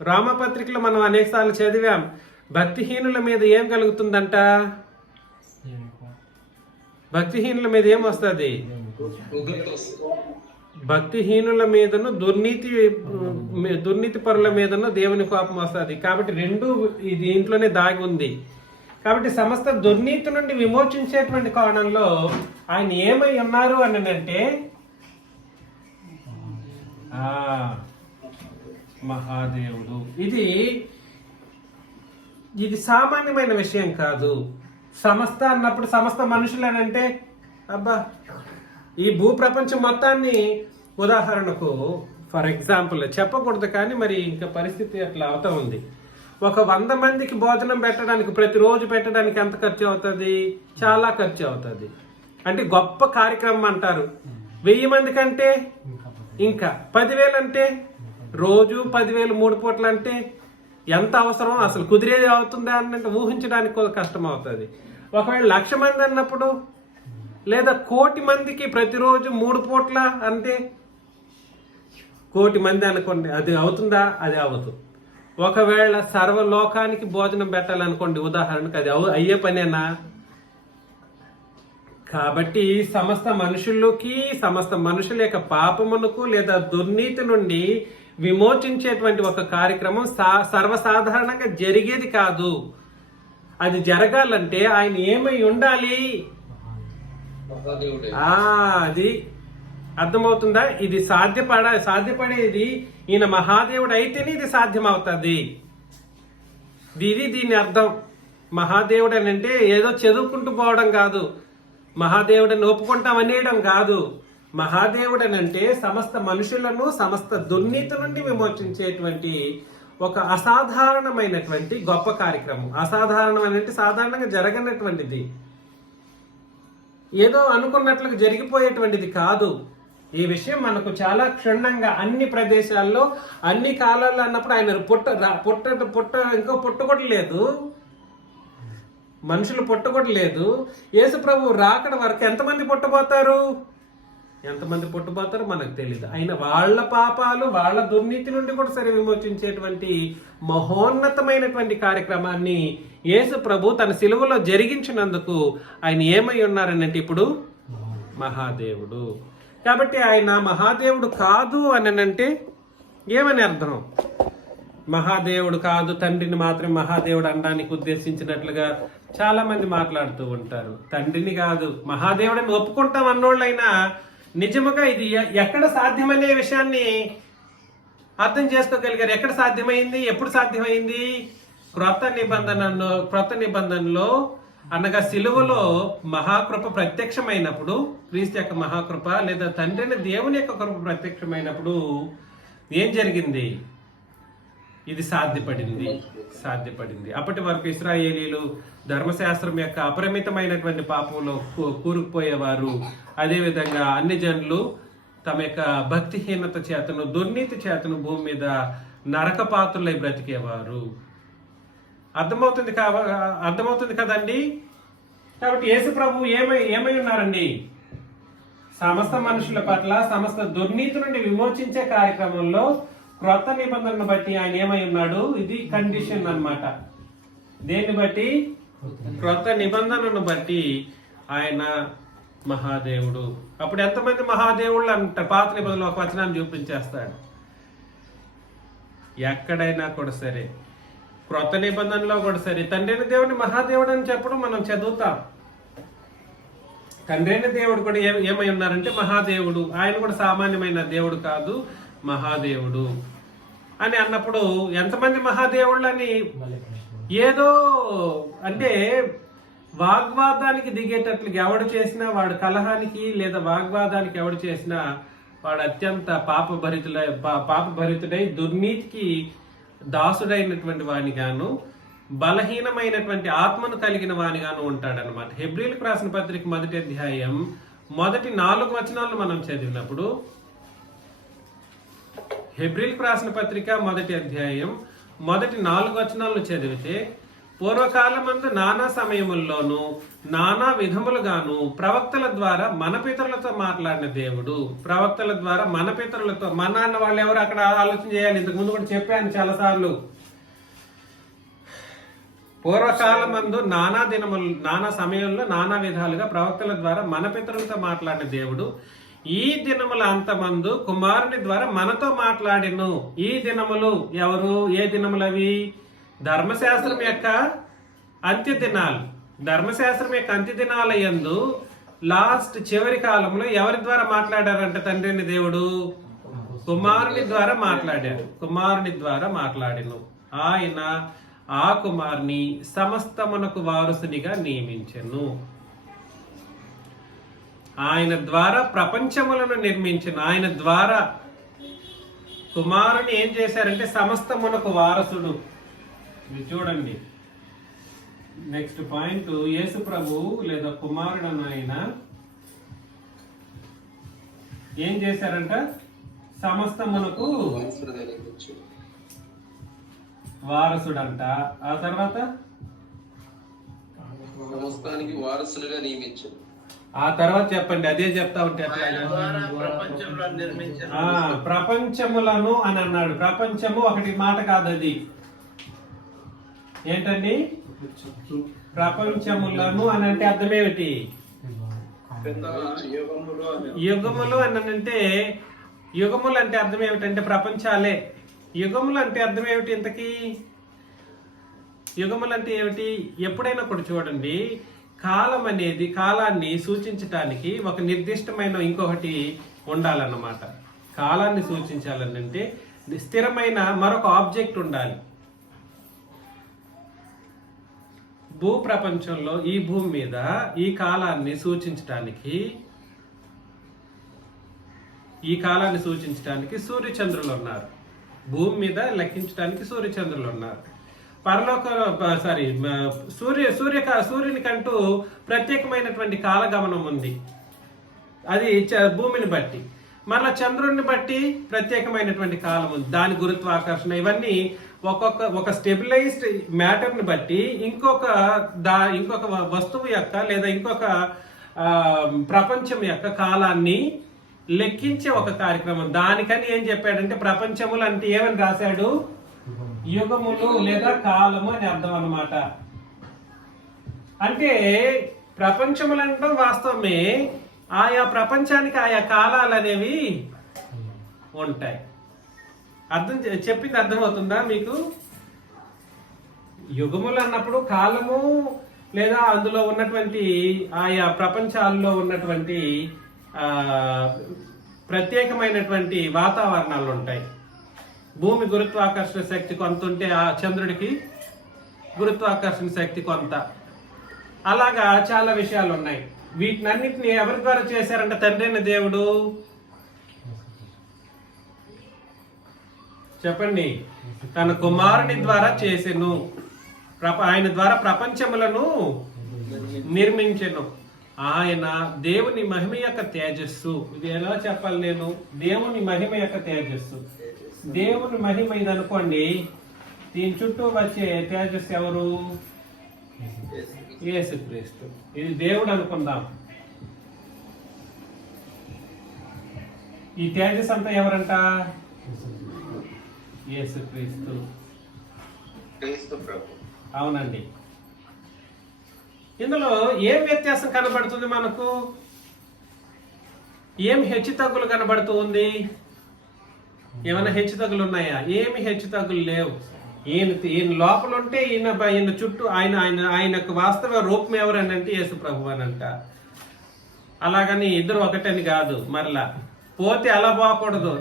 రామపత్రికలో మనం అనేకసార్లు చదివాం. భక్తిహీనుల మీద ఏం కలుగుతుందంట? భక్తిహీనుల మీద ఏం వస్తుంది? భక్తిహీనుల మీదను దుర్నీతి పరుల మీదను దేవుని కోపం వస్తుంది. కాబట్టి రెండు దీంట్లోనే దాగి ఉంది. కాబట్టి సమస్త దుర్నీతి నుండి విమోచించేటువంటి కోణంలో ఆయన ఏమై ఉన్నారు అని అంటే మహాదేవుడు. ఇది సామాన్యమైన విషయం కాదు. సమస్త అన్నప్పుడు సమస్త మనుషులనంటే అబ్బా ఈ భూప్రపంచం మొత్తాన్ని, ఉదాహరణకు ఫర్ ఎగ్జాంపుల్ చెప్పకూడదు కానీ మరి ఇంకా పరిస్థితి అట్లా అవుతా ఉంది. ఒక 100 మందికి భోజనం పెట్టడానికి, ప్రతిరోజు పెట్టడానికి ఎంత ఖర్చు అవుతుంది? చాలా ఖర్చు అవుతుంది. అంటే గొప్ప కార్యక్రమం అంటారు. 1000 మంది కంటే ఇంకా 10,000 అంటే రోజు 10,000 3 పూటలు అంటే ఎంత అవసరం? అసలు కుదిరేది అవుతుందా అని ఊహించడానికి కూడా కష్టం అవుతుంది. ఒకవేళ 1,00,000 మంది అన్నప్పుడు, లేదా 1,00,00,000 మందికి ప్రతిరోజు 3 పూట్ల అంటే 1,00,00,000 మంది అనుకోండి, అది అవుతుందా? అది అవ్వదు. ఒకవేళ సర్వలోకానికి భోజనం పెట్టాలనుకోండి ఉదాహరణకు, అది అయ్యే పనేనా? కాబట్టి సమస్త మనుషుల యొక్క పాపమునకు లేదా దుర్నీతి నుండి విమోచించేటువంటి ఒక కార్యక్రమం సర్వసాధారణంగా జరిగేది కాదు. అది జరగాలంటే ఆయన ఏమై ఉండాలి? అది అర్థమవుతుందా? ఇది సాధ్యపడేది ఈయన మహాదేవుడు అయితేనే ఇది సాధ్యమవుతుంది. దీని అర్థం. మహాదేవుడు అని అంటే ఏదో చదువుకుంటూ పోవడం కాదు, మహాదేవుడని ఒప్పుకుంటాం అనేయడం కాదు. మహాదేవుడు అని అంటే సమస్త మనుషులను సమస్త దుర్నీతి నుండి విమోచించేటువంటి ఒక అసాధారణమైనటువంటి గొప్ప కార్యక్రమం. అసాధారణమైనటువంటి సాధారణంగా జరగనటువంటిది, ఏదో అనుకున్నట్లుగా జరిగిపోయేటువంటిది కాదు. ఈ విషయం మనకు చాలా క్షుణ్ణంగా అన్ని ప్రదేశాల్లో అన్ని కాలాల్లో అన్నప్పుడు ఆయన ఇంకో పుట్టగొట్టలేదు, మనుషులు పుట్టగొట్టలేదు. యేసు ప్రభు రాకడ వరకు ఎంతమంది పుట్టబోతారు మనకు తెలియదు. అయినా వాళ్ళ పాపాలు వాళ్ళ దుర్నీతి నుండి కూడా సరే విమోచించేటువంటి మహోన్నతమైనటువంటి కార్యక్రమాన్ని యేసు ప్రభు తన సిలువలో జరిగించినందుకు ఆయన ఏమై ఉన్నారనంటే ఇప్పుడు మహాదేవుడు. కాబట్టి ఆయన మహాదేవుడు కాదు అని అంటే ఏమని అర్థం? మహాదేవుడు కాదు, తండ్రిని మాత్రం మహాదేవుడు అనడానికి ఉద్దేశించినట్లుగా చాలా మంది మాట్లాడుతూ ఉంటారు. తండ్రిని కాదు, మహాదేవుడిని ఒప్పుకుంటాం అన్నోళ్ళైనా నిజముగా ఇది ఎక్కడ సాధ్యమనే విషయాన్ని అర్థం చేసుకోగలిగారు. ఎక్కడ సాధ్యమైంది? ఎప్పుడు సాధ్యమైంది? క్రొత్త నిబంధనలో అనగా సిలువలో మహాకృప ప్రత్యక్షమైనప్పుడు, క్రీస్తు యొక్క మహాకృప లేదా తండ్రిని దేవుని యొక్క కృప ప్రత్యక్షమైనప్పుడు ఏం జరిగింది? ఇది సాధ్యపడింది. అప్పటి వరకు ఇశ్రాయేలీలు ధర్మశాస్త్రం యొక్క అపరిమితమైనటువంటి పాపంలో కూరుకుపోయేవారు. అదేవిధంగా అన్ని జనులు తమ యొక్క భక్తిహీనత చేతను దుర్నీతి చేతను భూమి మీద నరకపాత్రులై బ్రతికేవారు. అర్థమవుతుంది కదండి. కాబట్టి యేసు ప్రభు ఏమై ఉన్నారండి? సమస్త మనుషుల పట్ల సమస్త దుర్నీతి నుండి విమోచించే కార్యక్రమంలో క్రొత్త నిబంధనను బట్టి ఆయన ఏమై ఉన్నాడు? ఇది కండిషన్ అన్నమాట. దేన్ని బట్టి? క్రొత్త నిబంధనను బట్టి ఆయన మహాదేవుడు. అప్పుడు ఎంతమంది మహాదేవుళ్ళు అంటారు? పాత నిబంధనలో ఒక వచనాన్ని చూపించేస్తాడు. ఎక్కడైనా కూడా సరే, క్రొత్త నిబంధనలో కూడా సరే తండ్రైన దేవుడిని మహాదేవుడు అని చెప్పడం మనం చదువుతాం. తండ్రైన దేవుడు కూడా ఏమై ఉన్నారంటే మహాదేవుడు. ఆయన కూడా సామాన్యమైన దేవుడు కాదు, మహాదేవుడు అని అన్నప్పుడు ఎంతమంది మహాదేవుళ్ళని ఏదో అంటే వాగ్వాదానికి దిగేటట్లు ఎవడు చేసినా, వాడు కలహానికి లేదా వాగ్వాదానికి ఎవడు చేసినా వాడు అత్యంత పాపభరితుడై దుర్నీతికి దాసుడైనటువంటి వాడిని గాను, బలహీనమైనటువంటి ఆత్మను కలిగిన వానిగాను ఉంటాడనమాట. హెబ్రీలకు రాసిన పత్రిక 1వ అధ్యాయం మొదటి 4 వచనాలను మనం చదివినప్పుడు, హెబ్రీలకు రాసిన పత్రిక 1వ అధ్యాయం మొదటి 4 వచనాలను చదివితే, పూర్వకాలమందు నానా సమయముల్లోనూ నానా విధములుగాను ప్రవక్తల ద్వారా మన పితరులతో మాట్లాడిన దేవుడు. ప్రవక్తల ద్వారా మన పితరులతో, మన అన్న వాళ్ళు ఎవరు అక్కడ ఆలోచన చేయాలి. ఇంతకు ముందు కూడా చెప్పాను చాలాసార్లు. పూర్వకాలమందు నానా దినములు, నానా సమయంలో నానా విధాలుగా ప్రవక్తల ద్వారా మన పితరులతో మాట్లాడిన దేవుడు ఈ దినముల అంతమందు కుమారుని ద్వారా మనతో మాట్లాడిను. ఈ దినములు ఎవరు? ఏ దినములు అవి? ధర్మశాస్త్రం యొక్క అంత్య దినాలు. ధర్మశాస్త్రం యొక్క అంత్య దినాల యందు చివరి కాలంలో ఎవరి ద్వారా మాట్లాడారంట తండ్రిని దేవుడు? కుమారుని ద్వారా మాట్లాడారు. కుమారుని ద్వారా మాట్లాడిను. ఆయన ఆ కుమారుని సమస్తమునకు వారసునిగా నియమించెను. ఆయన ద్వారా ప్రపంచములను నిర్మించిన ఆయన ద్వారా కుమారుని ఏం చేశారంటే సమస్తమునకు వారసుడు. ఇది చూడండి, నెక్స్ట్ పాయింట్. యేసు ప్రభు లేదా కుమారుడను ఆయన ఏం చేశారంట? సమస్తమునకు వారసుడంట. ఆ తర్వాత సమస్తానికి వారసులుగా నియమించారు. ఆ తర్వాత చెప్పండి, అదే చెప్తా ఉంటే ప్రపంచములను అని అన్నాడు. ప్రపంచము ఒకటి మాట కాదు, అది ఏంటండి? ప్రపంచములను అని అంటే అర్థం ఏమిటి? యుగములు అని అంటే, యుగములు అంటే అర్థం ఏమిటంటే ప్రపంచాలే. యుగములు అంటే అర్థం ఏమిటి ఇంతకీ? యుగములు అంటే ఏమిటి? ఎప్పుడైనా కూడా చూడండి, కాలం అనేది కాలాన్ని సూచించటానికి ఒక నిర్దిష్టమైన ఇంకొకటి ఉండాలన్నమాట. కాలాన్ని సూచించాలంటే స్థిరమైన మరొక ఆబ్జెక్ట్ ఉండాలి. భూ ప్రపంచంలో, ఈ భూమి మీద ఈ కాలాన్ని సూచించటానికి సూర్యచంద్రులు ఉన్నారు. భూమి మీద లెక్కించడానికి సూర్యచంద్రులు ఉన్నారు. సూర్యునికంటూ ప్రత్యేకమైనటువంటి కాలగమనం ఉంది. అది భూమిని బట్టి. మరలా చంద్రుడిని బట్టి ప్రత్యేకమైనటువంటి కాలం ఉంది. దాని గురుత్వాకర్షణ, ఇవన్నీ ఒక స్టెబిలైజ్డ్ మ్యాటర్ని బట్టి ఇంకొక వస్తువు యొక్క లేదా ఇంకొక ప్రపంచం యొక్క కాలాన్ని లెక్కించే ఒక కార్యక్రమం. దానికని ఏం చెప్పాడంటే ప్రపంచములు అంటే ఏమని రాశాడు? యుగములు లేదా కాలము అని అర్థం అన్నమాట. అంటే ప్రపంచములు అనడం వాస్తవమే, ఆయా ప్రపంచానికి ఆయా కాలాలు అనేవి ఉంటాయి. చెప్పింది అర్థమవుతుందా మీకు? యుగములు అన్నప్పుడు కాలము లేదా అందులో ఉన్నటువంటి ఆయా ప్రపంచాల్లో ఉన్నటువంటి ప్రత్యేకమైనటువంటి వాతావరణాలు ఉంటాయి. భూమి గురుత్వాకర్షణ శక్తి కొంత ఉంటే ఆ చంద్రుడికి గురుత్వాకర్షణ శక్తి కొంత. అలాగా చాలా విషయాలు ఉన్నాయి. వీటినన్నింటినీ ఎవరి ద్వారా చేశారంటే తండ్రి అయిన దేవుడు. చెప్పండి, తన కుమారుని ద్వారా చేసెను. ఆయన ద్వారా ప్రపంచములను నిర్మించెను. ఆయన దేవుని మహిమ యొక్క తేజస్సు. ఇది ఎలా చెప్పాలి నేను? దేవుని మహిమ యొక్క తేజస్సు. దేవుని మహిమ ఇది అనుకోండి. దీని చుట్టూ వచ్చే తేజస్సు ఎవరు? యేసుక్రీస్తు. ఇది దేవుడు అనుకుందాం. ఈ తేజస్సు అంతా ఎవరంట? యేసుక్రీస్తు. అవునండి. ఇందులో ఏం వ్యత్యాసం కనబడుతుంది మనకు? ఏం హెచ్చు తగ్గులు కనబడుతూ ఉంది? ఏమైనా హెచ్చు తగ్గులు ఉన్నాయా? ఏమి హెచ్చు తగ్గులు లేవు. ఈయన లోపల ఉంటే ఈయన చుట్టూ ఆయనకు వాస్తవ రూపం ఎవరని అంటే యేసు ప్రభు అని అంట. అలాగని ఇద్దరు ఒకటని కాదు. మరలా పోతే అలా పోకూడదు,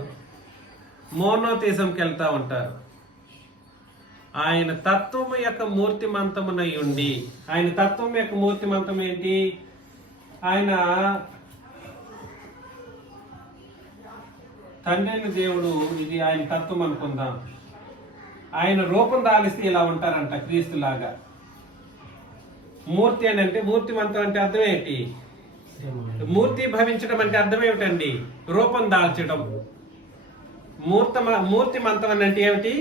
మోనోథిజంకి వెళ్తా ఉంటారు. ఆయన తత్వము యొక్క మూర్తిమంతమునై ఉండి, ఆయన తత్వం యొక్క మూర్తిమంతం ఏంటి? ఆయన తండ్రి అయిన దేవుడు. ఇది ఆయన తత్వం అనుకుందాం. ఆయన రూపం దాలిస్తే ఇలా ఉంటారంట, క్రీస్తులాగా. మూర్తి అని అంటే, మూర్తిమంతం అంటే అర్థం ఏంటి? మూర్తి భవించడం అంటే అర్థం ఏమిటండి? రూపం దాల్చడం. మూర్తిమంతం అని అంటే ఏమిటి?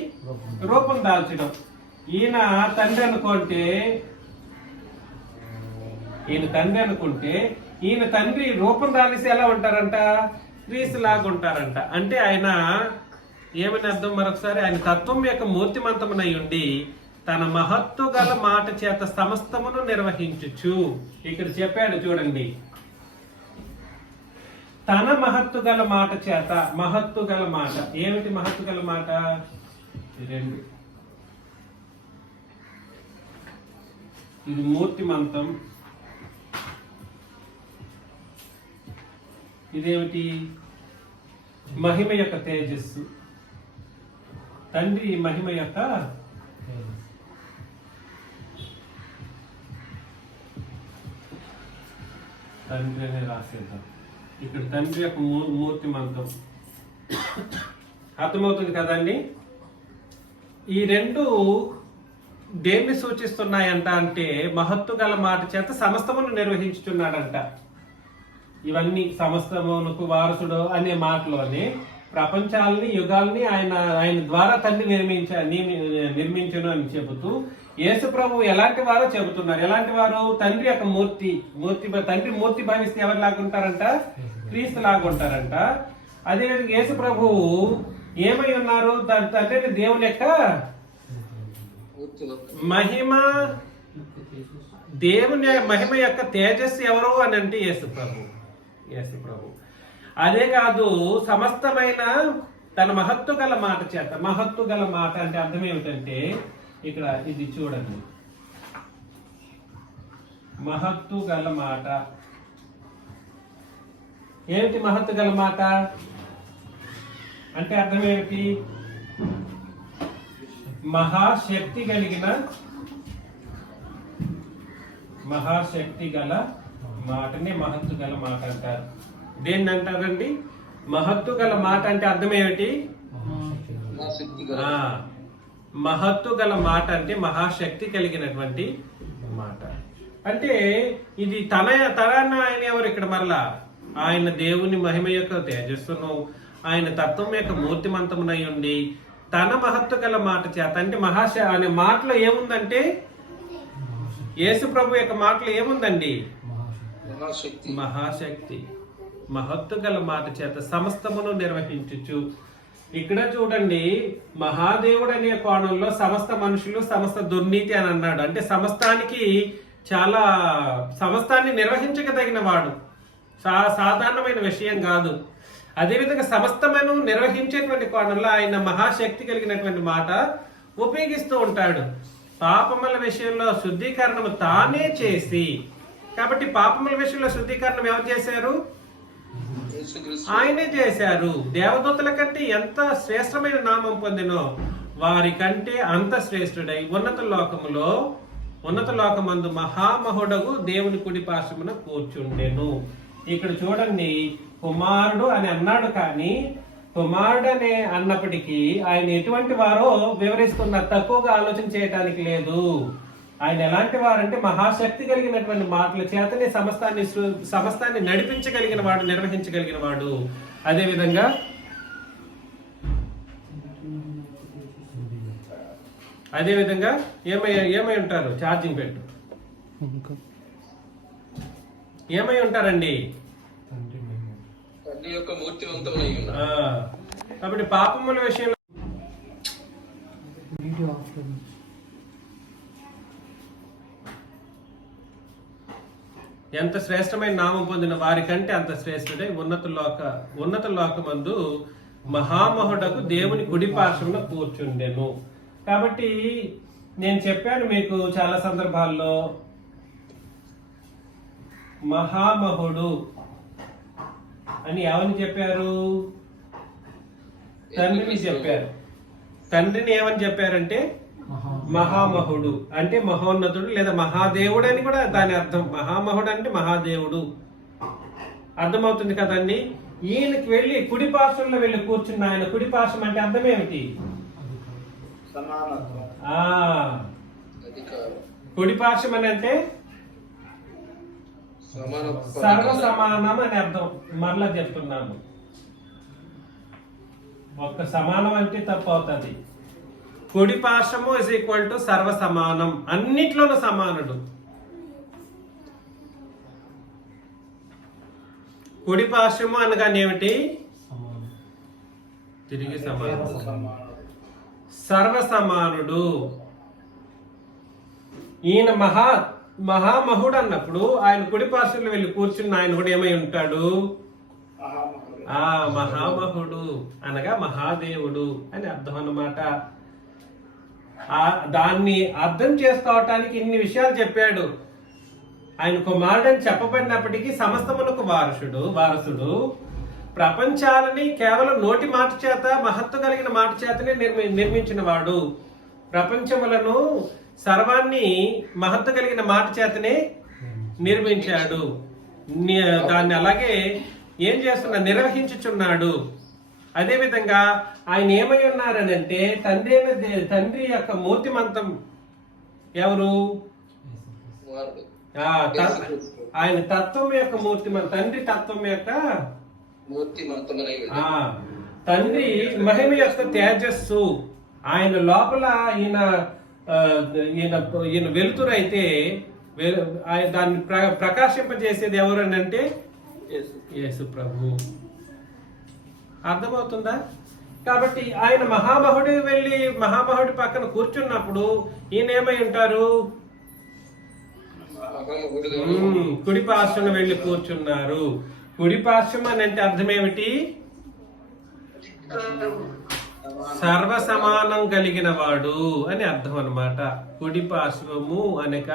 రూపం దాల్చడం. ఈయన తండ్రి అనుకుంటే, ఈయన తండ్రి రూపం దాలిస్తే ఎలా ఉంటారంట? క్రీస్తులాగా ఉంటారంట. అంటే ఆయన ఏమని అర్థం? మరొకసారి, ఆయన తత్వం యొక్క మూర్తిమంతమునై ఉండి తన మహత్తు గల మాట చేత సమస్తమును నిర్వహించుచు. ఇక్కడ చెప్పాడు చూడండి, తన మహత్తు గల మాట చేత. మహత్తు గల మాట ఏమిటి? మహత్తు గల మాట రెండు. ఇది మూర్తిమంతం, ఇదేమిటి? మహిమ యొక్క తేజస్సు. తండ్రి మహిమ యొక్క తండ్రి అనే రాసేద్దాం. ఇక్కడ తండ్రి యొక్క మూర్తిమంతం అర్థమవుతుంది కదండి. ఈ రెండు దేన్ని సూచిస్తున్నాయంట అంటే, మహత్తు గల మాట చేత సమస్తమును నిర్వహించుతున్నాడంట. ఇవన్నీ సమస్తమునకు వారసుడు అనే మాటలోనే ప్రపంచాలని, యుగాల్ని ఆయన ద్వారా తండ్రి నిర్మించను అని చెబుతూ, యేసు ప్రభు ఎలాంటి వారో చెబుతున్నారు. ఎలాంటి వారు? తండ్రి యొక్క తండ్రి మూర్తి భావిస్తే ఎవరు లాగుంటారంట? క్రీస్తు లాగుంటారంట. అదేవిధంగా యేసు ప్రభు ఏమై ఉన్నారు? తండ్రి దేవుని యొక్క మహిమ, దేవుని మహిమ యొక్క తేజస్సు ఎవరు అని అంటే యేసు ప్రభు. అదే కాదు, సమస్తమైన తన మహత్తు గల మాట చేత. మహత్తు గల మాట అంటే అర్థం ఏమిటంటే, ఇక్కడ ఇది చూడండి, మహత్తు గల మాట ఏమిటి? మహత్తు గల మాట అంటే అర్థం ఏమిటి? మహాశక్తి గల మాటనే మహత్తు గల మాట అంటారు. దేన్ని అంటారండి? మహత్తు గల మాట అంటే అర్థం ఏమిటి? మహత్తు గల మాట అంటే మహాశక్తి కలిగినటువంటి మాట. అంటే ఇది తరాన్న ఆయన ఎవరు? ఇక్కడ మరలా ఆయన దేవుని మహిమ యొక్క తేజస్సును, ఆయన తత్వం యొక్క మూర్తిమంతమునై ఉండి తన మహత్తు గల మాట చేత. అంటే అనే మాటలో ఏముందంటే, యేసు ప్రభు యొక్క మాటలో ఏముందండి? మహాశక్తి. మహత్తు గల మాట చేత సమస్తమును నిర్వహించుచు. ఇక్కడ చూడండి, మహాదేవుడు అనే కోణంలో సమస్త మనుషులు సమస్త దుర్నీతి అని అన్నాడు. అంటే సమస్తాన్ని నిర్వహించగలిగిన వాడు, సాధారణమైన విషయం కాదు. అదేవిధంగా సమస్తమును నిర్వహించేటువంటి కోణంలో ఆయన మహాశక్తి కలిగినటువంటి మాట ఉపయోగిస్తూ ఉంటాడు. పాపముల విషయంలో శుద్ధీకరణము తానే చేసి. కాబట్టి పాపముల విషయంలో శుద్ధీకరణం ఎవరు చేశారు? ఆయనే చేశారు. దేవదూతల కంటే ఎంత శ్రేష్టమైన నామం పొందినో వారి కంటే అంత శ్రేష్ఠుడై ఉన్నత లోకమందు మహామహుడగు దేవుని కుడి పార్శ్వమున కూర్చుండెను. ఇక్కడ చూడండి, కుమారుడు అని అన్నాడు, కానీ కుమారుడు అనే అన్నప్పటికీ ఆయన ఎటువంటి వారో వివరిస్తున్న, తక్కువగా ఆలోచన చేయటానికి లేదు. ఆయన ఎలాంటి వారంటే మహాశక్తి కలిగినటువంటి మాటల చేతనే సమస్తాన్ని నడిపించగలిగిన వాడు, నిర్వహించగలిగిన వాడు. అదేవిధంగా ఏమై ఉంటారు? ఛార్జింగ్ పెట్టు. ఏమై ఉంటారండి? కాబట్టి పాపముల విషయంలో ఎంత శ్రేష్టమైన నామం పొందిన వారి కంటే అంత శ్రేష్ఠుడై ఉన్నత లోకమందు మహామహుడకు దేవుని కుడి పార్శ్వమున కూర్చుండెను. కాబట్టి నేను చెప్పాను మీకు చాలా సందర్భాల్లో, మహామహుడు అని ఎవరిని చెప్పారు? తండ్రిని చెప్పారు. తండ్రిని ఏమని చెప్పారంటే మహామహుడు అంటే మహోన్నతుడు లేదా మహాదేవుడు అని కూడా దాని అర్థం. మహామహుడు అంటే మహాదేవుడు. అర్థమవుతుంది కదండి. ఈయనకి వెళ్ళి కుడి పార్శ్వంలో వెళ్ళి కూర్చున్న ఆయన. కుడి పార్శ్వం అంటే అర్థం ఏమిటి? సమానత్వం, ఆ అధికారం, కుడి పార్శ్వం అని అంటే సమానత్వం, సర్వ సమానం అని అర్థం. మరలా చెప్తున్నాను, ఒక్క సమానం అంటే తప్పు అవుతుంది. కుడి పార్శ్వము ఇస్ ఈక్వల్ టు సర్వ సమానం, అన్నిట్లోనూ సమానుడు. కుడి పార్శ్వము అనగానే ఏమిటి? తిరిగి సమానం, సమానం, సర్వ సమానుడు. ఈయన మహామహుడు అన్నప్పుడు ఆయన కుడి పార్శ్వంలో వెళ్ళి కూర్చున్న ఆయన కూడా ఏమై ఉంటాడు? మహామహుడు, ఆ మహామహుడు అనగా మహాదేవుడు అని అర్థం అన్నమాట. దాన్ని అర్థం చేసుకోవటానికి ఇన్ని విషయాలు చెప్పాడు. ఆయన కుమారుడని చెప్పబడినప్పటికీ సమస్తమునకు వారసుడు, ప్రపంచాలని కేవలం నోటి మాట చేత, మహత్తు కలిగిన మాట చేతనే నిర్మించిన వాడు. ప్రపంచములను సర్వాన్ని మహత్తు కలిగిన మాట చేతనే నిర్మించాడు. దాన్ని అలాగే ఏం చేస్తున్నా? నిర్వహించుచున్నాడు. అదేవిధంగా ఆయన ఏమై ఉన్నారనంటే తండ్రి యొక్క మూర్తిమంతం. ఎవరు? వారుడు, ఆయన తత్వం యొక్క మూర్తిమంతం, తండ్రి తత్వం యొక్క మూర్తిమంతమునై ఉన్నది. తండ్రి మహిమ యొక్క తేజస్సు. ఆయన లోపల ఈయన వెలుతురు అయితే దాన్ని ప్రకాశింపజేసేది ఎవరు అని అంటే యేసు ప్రభు. అర్థమవుతుందా? కాబట్టి ఆయన మహామహుడి పక్కన కూర్చున్నప్పుడు ఈయన ఏమై ఉంటారు? మహామహుడుగా కుడి పార్శ్వం వెళ్ళి కూర్చున్నారు. కుడి పార్శ్వం అని అంటే అర్థం ఏమిటి? సర్వ సమానం కలిగిన వాడు అని అర్థం అన్నమాట. కుడి పార్శ్వము అనక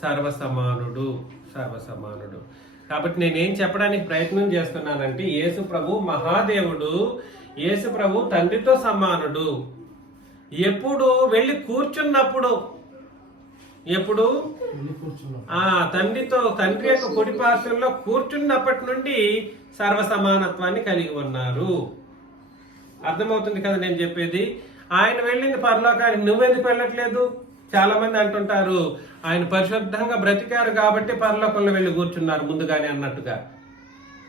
సర్వ సమానుడు. కాబట్టి నేనేం చెప్పడానికి ప్రయత్నం చేస్తున్నానంటే యేసు ప్రభు మహాదేవుడు, యేసు ప్రభు తండ్రితో సమానుడు. ఎప్పుడు వెళ్ళి కూర్చున్నప్పుడు, ఎప్పుడు తండ్రి యొక్క కుడి పార్శ్వంలో కూర్చున్నప్పటి నుండి సర్వ సమానత్వాన్ని కలిగి ఉన్నారు. అర్థమవుతుంది కదా నేను చెప్పేది? ఆయన వెళ్ళింది పరలోకానికి, నువ్వెందుకు వెళ్ళట్లేదు? చాలా మంది అంటుంటారు ఆయన పరిశుద్ధంగా బ్రతికారు కాబట్టి పరలోకంలో వెళ్ళి కూర్చున్నారు ముందుగానే అన్నట్టుగా.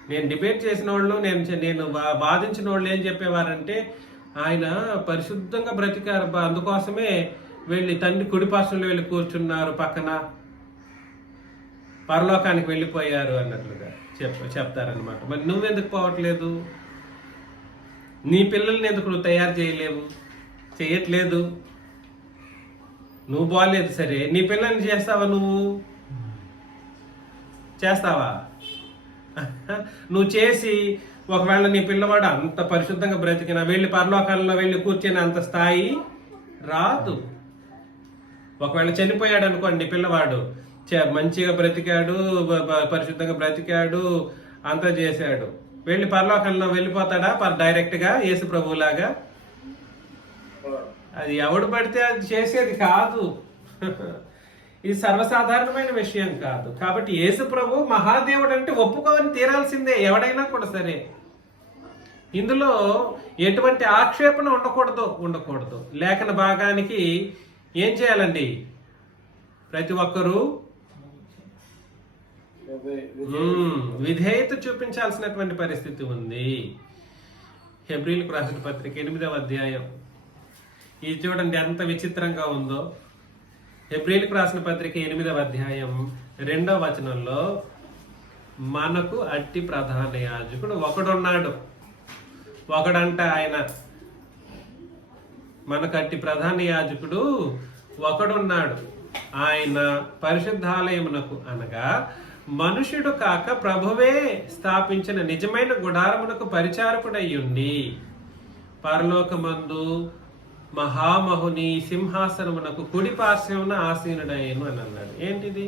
నేను డిబేట్ చేసిన వాళ్ళు, నేను వాదించిన వాళ్ళు ఏం చెప్పేవారంటే ఆయన పరిశుద్ధంగా బ్రతికారు, అందుకోసమే వెళ్ళి తండ్రి కుడిపార్శ్వంలో వెళ్ళి కూర్చున్నారు, పక్కన పరలోకానికి వెళ్ళిపోయారు అన్నట్లుగా చెప్తారనమాట. మరి నువ్వెందుకు పోవట్లేదు? నీ పిల్లల్ని ఎందుకు నువ్వు తయారు చేయట్లేదు? నువ్వు బాగాలేదు సరే, నీ పిల్లల్ని చేస్తావా? నువ్వు చేస్తావా? నువ్వు చేసి ఒకవేళ నీ పిల్లవాడు అంత పరిశుద్ధంగా బ్రతికినా వెళ్ళి పరలోకాలలో వెళ్ళి కూర్చొని అంత స్థాయి రాదు. ఒకవేళ చనిపోయాడు అనుకోండి, పిల్లవాడు మంచిగా బ్రతికాడు, పరిశుద్ధంగా బ్రతికాడు, అంతా చేశాడు, వెళ్ళి పరలోకంలో వెళ్ళిపోతాడా డైరెక్ట్ గా యేసు ప్రభువులాగా? అది ఎవడు పడితే అది చేసేది కాదు. ఇది సర్వసాధారణమైన విషయం కాదు. కాబట్టి యేసు ప్రభు మహాదేవుడు అంటే ఒప్పుకొని తీరాల్సిందే ఎవడైనా కూడా సరే. ఇందులో ఎటువంటి ఆక్షేపణ ఉండకూడదు. లేఖన భాగానికి ఏం చేయాలండి? ప్రతి ఒక్కరూ విధేయత చూపించాల్సినటువంటి పరిస్థితి ఉంది. హెబ్రీలకు రాసిన పత్రిక 8వ అధ్యాయం, ఇది చూడండి ఎంత విచిత్రంగా ఉందో. హెబ్రీలకు రాసిన పత్రిక 8వ అధ్యాయం 2వ వచనంలో మనకు అట్టి ప్రధాన యాజకుడు ఒకడున్నాడు. ఒకడంట ఆయన, మనకు అట్టి ప్రధాన యాజకుడు ఒకడున్నాడు. ఆయన పరిశుద్ధాలయమునకు అనగా మనుషుడు కాక ప్రభువే స్థాపించిన నిజమైన గుడారమునకు పరిచారకుడయ్యుండి పరలోకమందు మహామహుని సింహాసనమునకు కుడి పార్శ్వమున ఆసీనుడయ్యను అని అన్నాడు. ఏంటిది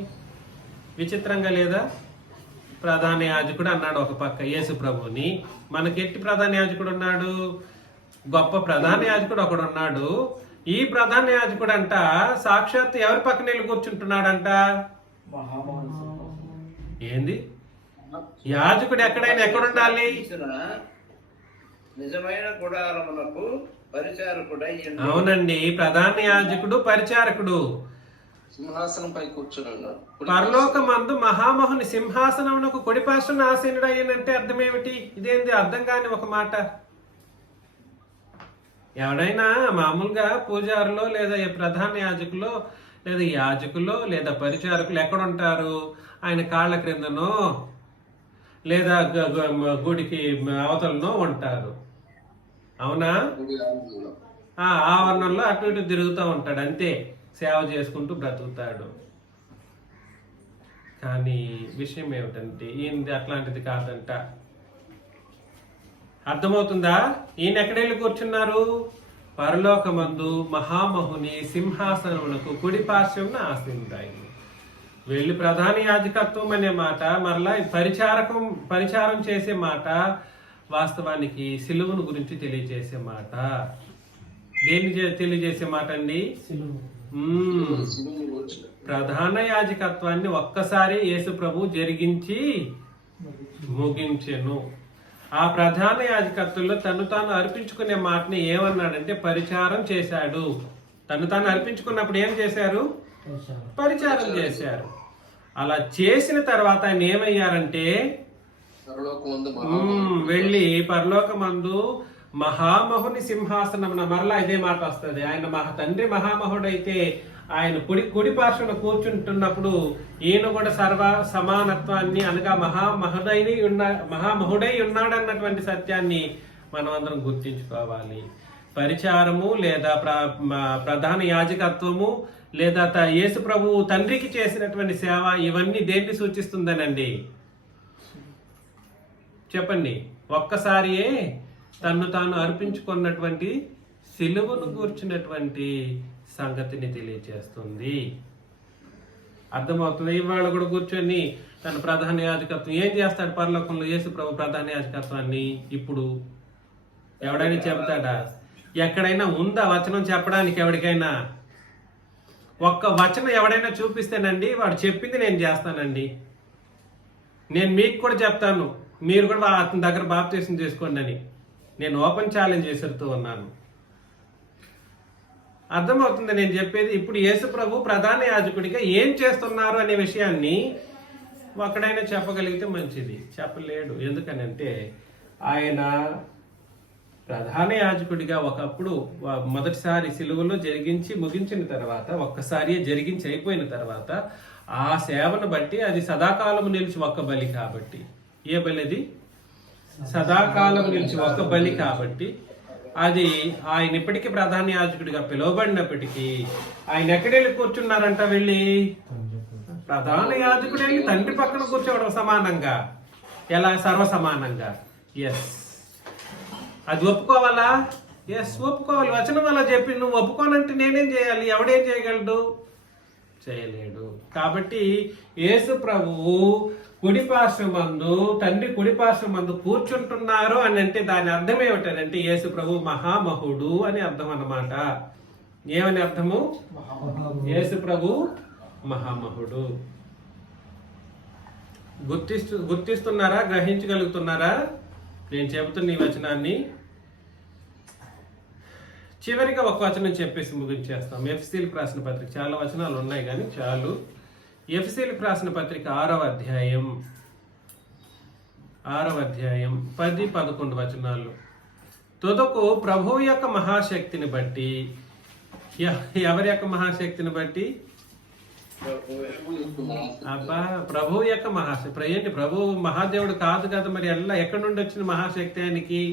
విచిత్రంగా లేదా? ప్రధాన యాజకుడు అన్నాడు ఒక పక్క యేసు ప్రభుని. మనకెట్టి ప్రధాన యాజకుడు ఉన్నాడు? గొప్ప ప్రధాన యాజకుడు ఒకడు ఉన్నాడు. ఈ ప్రధాన యాజకుడు అంట సాక్షాత్ ఎవరి పక్కన వెళ్ళి కూర్చుంటున్నాడంట? ఏంది? యాజకుడు ఎక్కడైనా ఎక్కడుండాలి? నిజమైన గుడారమునకు పరిచారకుడై ఉండి అవునండి, ప్రధాన యాజకుడు పరిచారకుడు. సింహాసనంపై కూర్చుని ఉన్నాడు. పరలోకమందు మహామహుని సింహాసనమునకు కుడిపార్శ్వన ఆసీనుడు అయ్యనంటే అర్థం ఏమిటి? ఇదేంది అర్థం కాని ఒక మాట. ఎవడైనా మామూలుగా పూజారులో లేదా ప్రధాన యాజకులో లేదా యాజకులో లేదా పరిచారకులు ఎక్కడ ఉంటారు? ఆయన కాళ్ళ క్రిందనో లేదా గుడికి అవతలనో ఉంటారు. అవునా? గుడి ఆవరణలో. ఆ ఆవరణంలో అటు ఇటు తిరుగుతూ ఉంటాడు, అంతే, సేవ చేసుకుంటూ బ్రతుకుతాడు. కానీ విషయం ఏమిటంటే ఈయనది అట్లాంటిది కాదంట. అర్థమవుతుందా? ఈయన ఎక్కడెళ్ళి కూర్చున్నారు? పరలోకమందు మహామహుని సింహాసనమునకు కుడి పార్శ్వమున ఆసీనుడైన. వెళ్ళి ప్రధాన యాజకత్వం అనే మాట, మరలా పరిచారం చేసే మాట, వాస్తవానికి సిలువను గురించి తెలియజేసే మాట. దేన్ని తెలియజేసే మాట అండి? శిలువను కూర్చుని ప్రధాన యాజకత్వాన్ని ఒక్కసారి యేసు ప్రభు జరిగించి ముగించెను. ఆ ప్రధాన యాజకత్వంలో తను తాను అర్పించుకునే మాటని ఏమన్నాడంటే పరిచారం చేశాడు. తను తాను అర్పించుకున్నప్పుడు ఏం చేశారు? పరిచారం చేశారు. అలా చేసిన తర్వాత ఆయన ఏమయ్యారంటే వెళ్ళి పరలోకమందు మహామహుని సింహాసనమున, మరలా ఇదే మాట వస్తుంది. ఆయన తండ్రి మహామహుడైతే ఆయన కుడి పార్శ్వన కూర్చుంటున్నప్పుడు ఈయన కూడా సర్వ సమానత్వాన్ని అనగా మహామహుడై ఉన్నాడన్నటువంటి సత్యాన్ని మనం అందరం గుర్తించుకోవాలి. పరిచారము లేదా ప్రధాన యాజకత్వము లేదా యేసు ప్రభువు తండ్రికి చేసినటువంటి సేవ, ఇవన్నీ దేన్ని సూచిస్తుందనండి? చెప్పండి. ఒక్కసారియే తన్ను తాను అర్పించుకున్నటువంటి సిలువను కూర్చున్నటువంటి సంగతిని తెలియజేస్తుంది. అర్థమవుతుంది? ఇవాళ కూడా కూర్చొని తన ప్రధాన యాజకత్వం ఏం చేస్తాడు? పరలోకంలో యేసు ప్రభు ప్రధాన యాజకత్వాన్ని ఇప్పుడు ఎవడైనా చెబుతాడా? ఎక్కడైనా ఉందా వచనం చెప్పడానికి? ఎవరికైనా ఒక్క వచనం ఎవడైనా చూపిస్తేనండి వాడు చెప్పింది నేను చేస్తానండి. నేను మీకు కూడా చెప్తాను, మీరు కూడా అతని దగ్గర బాప్తీసం చేసుకోండి అని నేను ఓపెన్ ఛాలెంజ్ చేసేస్తూ ఉన్నాను. అర్థమవుతుంది నేను చెప్పేది? ఇప్పుడు యేసు ప్రభు ప్రధాన యాజకుడిగా ఏం చేస్తున్నారు అనే విషయాన్ని ఒక్కడైనా చెప్పగలిగితే మంచిది. చెప్పలేడు. ఎందుకనంటే ఆయన ప్రధాన యాజకుడిగా ఒకప్పుడు మొదటిసారి సిలువలో జరిగించి ముగించిన తర్వాత, ఒక్కసారి జరిగించి అయిపోయిన తర్వాత ఆ సేవను బట్టి అది సదాకాలము నిలిచి ఒక్క బలి కాబట్టి, ఏ బలి అది? సదాకాలం నిలిచి ఒక్క బలి కాబట్టి అది ఆయన ఇప్పటికీ ప్రధాన యాజకుడిగా పిలువబడినప్పటికీ ఆయన ఎక్కడెళ్ళి కూర్చున్నారంట? వెళ్ళి ప్రధాన యాజకుడు వెళ్ళి తండ్రి పక్కన కూర్చోవడం సమానంగా. ఎలా? సర్వ సమానంగా. ఎస్, అది ఒప్పుకోవాలా? ఎస్, ఒప్పుకోవాలి. వచనం అలా చెప్పి నువ్వు ఒప్పుకోనంటే నేనేం చేయాలి? ఎవడేం చేయగలడు? చేయలేడు. కాబట్టి యేసు ప్రభువు కుడిపార్శ్వమందు, తండ్రి కుడిపార్శ్వమందు కూర్చుంటున్నారు అని అంటే దాని అర్థం ఏమిటంటే యేసు ప్రభు మహామహుడు అని అర్థం అన్నమాట. ఏమని అర్థము? యేసు ప్రభు మహామహుడు. గుర్తిస్తున్నారా? గ్రహించగలుగుతున్నారా నేను చెబుతున్న ఈ వచనాన్ని? చివరిగా ఒక వచనం చెప్పేసి ముగించేస్తాం. ఎఫెసీయులకు రాసిన పత్రిక, చాలా వచనాలు ఉన్నాయి కానీ చాలు. ఎఫెసీయులకు రాసిన పత్రిక 6వ అధ్యాయం 10-11 వచనాలు. తుదకు ప్రభువు యొక్క మహాశక్తిని బట్టి, ఎవరి యొక్క మహాశక్తిని బట్టి? అబ్బా, ప్రభువు యొక్క మహాశక్తి. ఏంటి? ప్రభువు మహాదేవుడు కాదు కదా, మరి ఎక్కడి నుండి వచ్చిన మహాశక్తి ఆయనకి?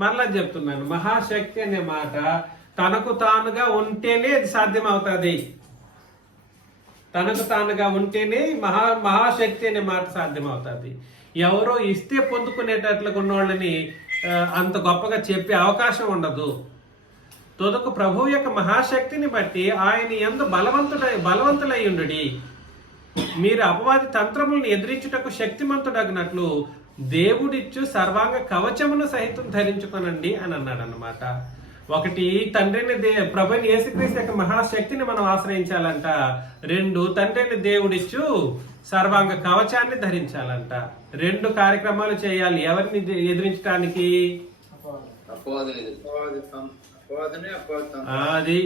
మరలా చెప్తున్నాను, మహాశక్తి అనే మాట తనకు తానుగా ఉంటేనే అది సాధ్యం అవుతుంది. తనకు తానుగా ఉంటేనే మహాశక్తి అనే మాట సాధ్యం అవుతుంది. ఎవరో ఇస్తే పొందుకునేటట్లుగా ఉన్న వాళ్ళని అంత గొప్పగా చెప్పే అవకాశం ఉండదు. తుదకు ప్రభువు యొక్క మహాశక్తిని బట్టి ఆయన యందు బలవంతులై ఉండుడి. మీరు అపవాది తంత్రములను ఎదిరించుటకు శక్తిమంతుడగినట్లు దేవుడిచ్చు సర్వాంగ కవచమును సహితం ధరించుకొనండి అని అన్నాడు అన్నమాట. ఒకటి, తండ్రిని ప్రభుని యేసుక్రీస్తు యొక్క మహాశక్తిని మనం ఆశ్రయించాలంట. 2, తండ్రిని దేవుడిచ్చు సర్వాంగ కవచాన్ని ధరించాలంట. 2 కార్యక్రమాలు చేయాలి. ఎవరిని ఎదిరించడానికి? అపవాదిని ఎదురు అది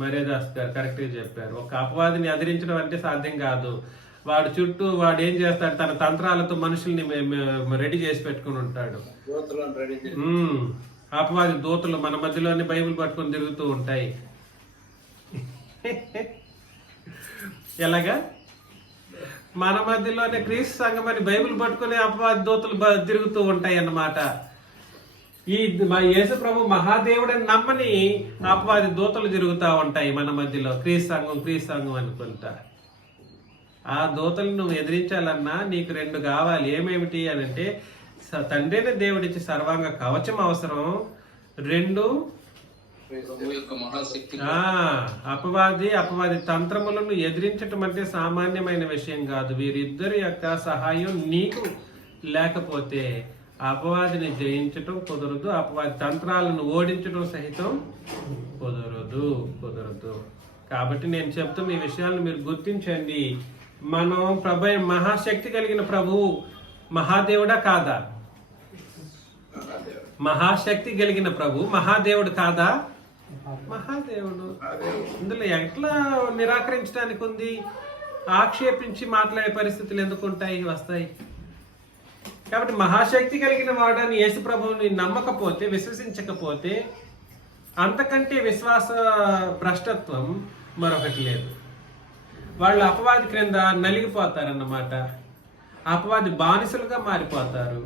మర్యాదాస్ గారు కరెక్ట్గా చెప్పారు. ఒక అపవాదిని ఎదిరించడం అంటే సాధ్యం కాదు. వాడు చుట్టూ వాడు ఏం చేస్తాడు, తన తంత్రాలతో మనుషుల్ని రెడీ చేసి పెట్టుకుని ఉంటాడు. అపవాది దూతలు మన మధ్యలోనే బైబిల్ పట్టుకొని తిరుగుతూ ఉంటాయి. ఎలాగా? మన మధ్యలోనే క్రీస్తు సంఘం అని బైబిల్ పట్టుకుని అపవాది దూతలు తిరుగుతూ ఉంటాయి అన్నమాట. ఈ యేసు ప్రభు మహాదేవుడని నమ్మని అపవాది దూతలు తిరుగుతూ ఉంటాయి మన మధ్యలో. క్రీస్తు సంఘం అనుకుంటా. ఆ దూతలు నువ్వు ఎదిరించాలన్నా నీకు 2 కావాలి. ఏమేమిటి అని అంటే, తండ్రిని దేవుడిచ్చి సర్వాంగ కవచం అవసరం. 2 అపవాది తంత్రములను ఎదిరించటం అంటే సామాన్యమైన విషయం కాదు. వీరిద్దరి యొక్క సహాయం నీకు లేకపోతే అపవాదిని జయించటం కుదరదు. అపవాది తంత్రాలను ఓడించడం సహితం కుదరదు. కాబట్టి నేను చెప్తున్న ఈ విషయాలను మీరు గుర్తించండి. మనం మహాశక్తి కలిగిన ప్రభువు మహాదేవుడా కాదా? మహాశక్తి కలిగిన ప్రభు మహాదేవుడు కాదా? మహాదేవుడు. ఇందులో ఎట్లా నిరాకరించడానికి ఉంది? ఆక్షేపించి మాట్లాడే పరిస్థితులు ఎందుకు వస్తాయి? కాబట్టి మహాశక్తి కలిగిన వాడని యేసు ప్రభువుని నమ్మకపోతే, విశ్వసించకపోతే అంతకంటే విశ్వాస భ్రష్టత్వం మరొకటి లేదు. వాళ్ళు అపవాది క్రింద నలిగిపోతారన్నమాట. అపవాది బానిసలుగా మారిపోతారు.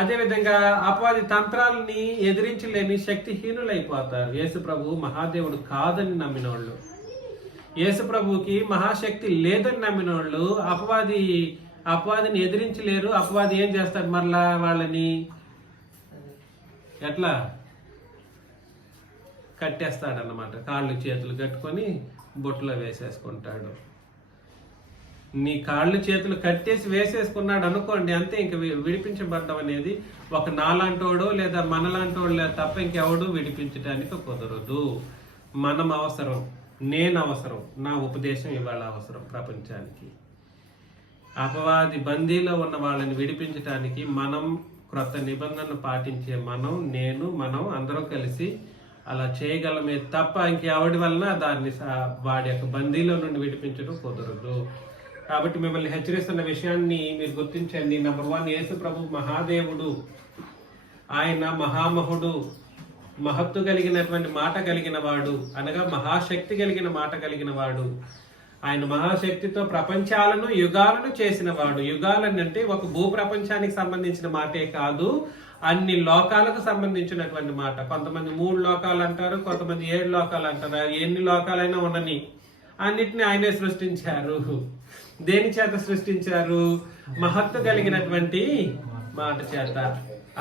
అదేవిధంగా అపవాది తంత్రాలని ఎదిరించలేని శక్తిహీనులైపోతారు. యేసు ప్రభు మహాదేవుడు కాదని నమ్మిన వాళ్ళు, యేసు ప్రభుకి మహాశక్తి లేదని నమ్మిన వాళ్ళు అపవాదిని ఎదిరించలేరు. అపవాది ఏం చేస్తాడు? మరలా వాళ్ళని ఎట్లా కట్టేస్తాడన్నమాట. కాళ్ళు చేతులు కట్టుకొని బొట్టులో వేసేసుకుంటాడు. నీ కాళ్ళు చేతులు కట్టేసి వేసేసుకున్నాడు అనుకోండి, అంతే. ఇంక విడిపించబడ్డం అనేది ఒక నాలాంటోడో లేదా మనలాంటోడు తప్ప ఇంకెవడు విడిపించడానికి కుదరదు. మనం అవసరం, నేను అవసరం, నా ఉపదేశం ఇవాళ అవసరం ప్రపంచానికి. అపవాది బందీలో ఉన్న వాళ్ళని విడిపించడానికి మనం క్రొత్త నిబంధనలు పాటించే మనం అందరం కలిసి అలా చేయగలమే తప్ప ఇంకెవడి వలన దాన్ని వాడి యొక్క బందీలో నుండి విడిపించడం కుదరదు. కాబట్టి మిమ్మల్ని హెచ్చరిస్తున్న విషయాన్ని మీరు గుర్తించండి. నంబర్ 1, యేసు ప్రభు మహాదేవుడు. ఆయన మహామహుడు, మహత్తు కలిగినటువంటి మాట కలిగిన వాడు, అనగా మహాశక్తి కలిగిన మాట కలిగిన వాడు. ఆయన మహాశక్తితో ప్రపంచాలను యుగాలను చేసిన వాడు. యుగాలని అంటే ఒక భూ ప్రపంచానికి సంబంధించిన మాటే కాదు, అన్ని లోకాలకు సంబంధించినటువంటి మాట. కొంతమంది 3 లోకాలు అంటారు, కొంతమంది 7 లోకాలు అంటారు. ఎన్ని లోకాలైనా ఉండని, అన్నిటిని ఆయనే సృష్టించారు. దేని చేత సృష్టించారు? మహత్తు కలిగినటువంటి మాట చేత.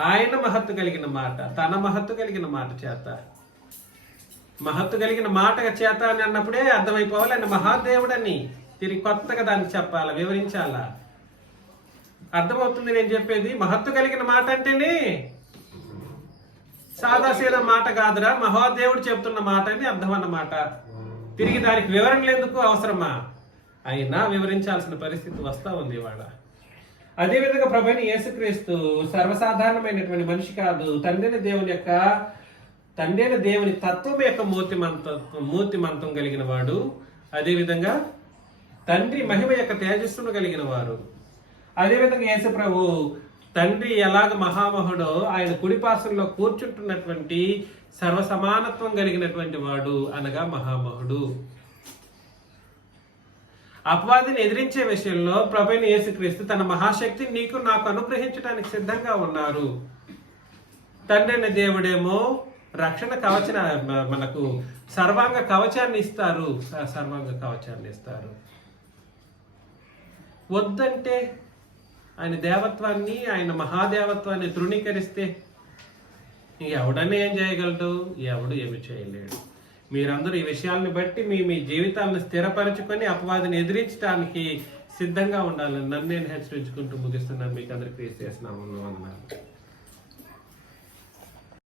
ఆయన మహత్తు కలిగిన మాట, తన మహత్తు కలిగిన మాట చేత. మహత్తు కలిగిన మాట చేత అని అన్నప్పుడే అర్థమైపోవాలి ఆయన మహాదేవుడని. తిరిగి కొత్తగా దాన్ని చెప్పాలా, వివరించాలా? అర్థమవుతుంది నేను చెప్పేది? మహత్తు కలిగిన మాట అంటేనే సాదాసీదా మాట కాదురా, మహాదేవుడు చెప్తున్న మాట అని అర్థం అన్నమాట. తిరిగి దానికి వివరణలు ఎందుకు అవసరమా? అయినా వివరించాల్సిన పరిస్థితి వస్తా ఉంది ఇవాళ. అదేవిధంగా ప్రభువైన యేసుక్రీస్తు సర్వసాధారణమైనటువంటి మనిషి కాదు. తండ్రి దేవుని తత్వం యొక్క మూర్తిమంతం కలిగిన వాడు. అదేవిధంగా తండ్రి మహిమ యొక్క తేజస్సును కలిగిన వారు. అదేవిధంగా యేసు ప్రభు తండ్రి ఎలాగ మహామహుడో ఆయన కుడిపార్శ్వంలో కూర్చుంటున్నటువంటి సర్వసమానత్వం కలిగినటువంటి వాడు, అనగా మహామహుడు. అపవాదిని ఎదిరించే విషయంలో ప్రభువైన యేసుక్రీస్తు తన మహాశక్తిని నీకు నాకు అనుగ్రహించడానికి సిద్ధంగా ఉన్నారు. తండ్రి అనే దేవుడేమో రక్షణ మనకు సర్వాంగ కవచాన్ని ఇస్తారు. వద్దంటే ఆయన దేవత్వాన్ని, ఆయన మహాదేవత్వాన్ని తృణీకరిస్తే ఎవడన్నా ఏం చేయగలడు? ఎవడు ఏమి చేయలేడు. మీరందరూ ఈ విషయాలను బట్టి మీ జీవితాలను స్థిరపరచుకొని అపవాదిని ఎదిరించడానికి సిద్ధంగా ఉండాలని నన్ను నేను హెచ్చరించుకుంటూ ముగిస్తున్నాను. మీకు అందరికీ చేస్తున్నాను.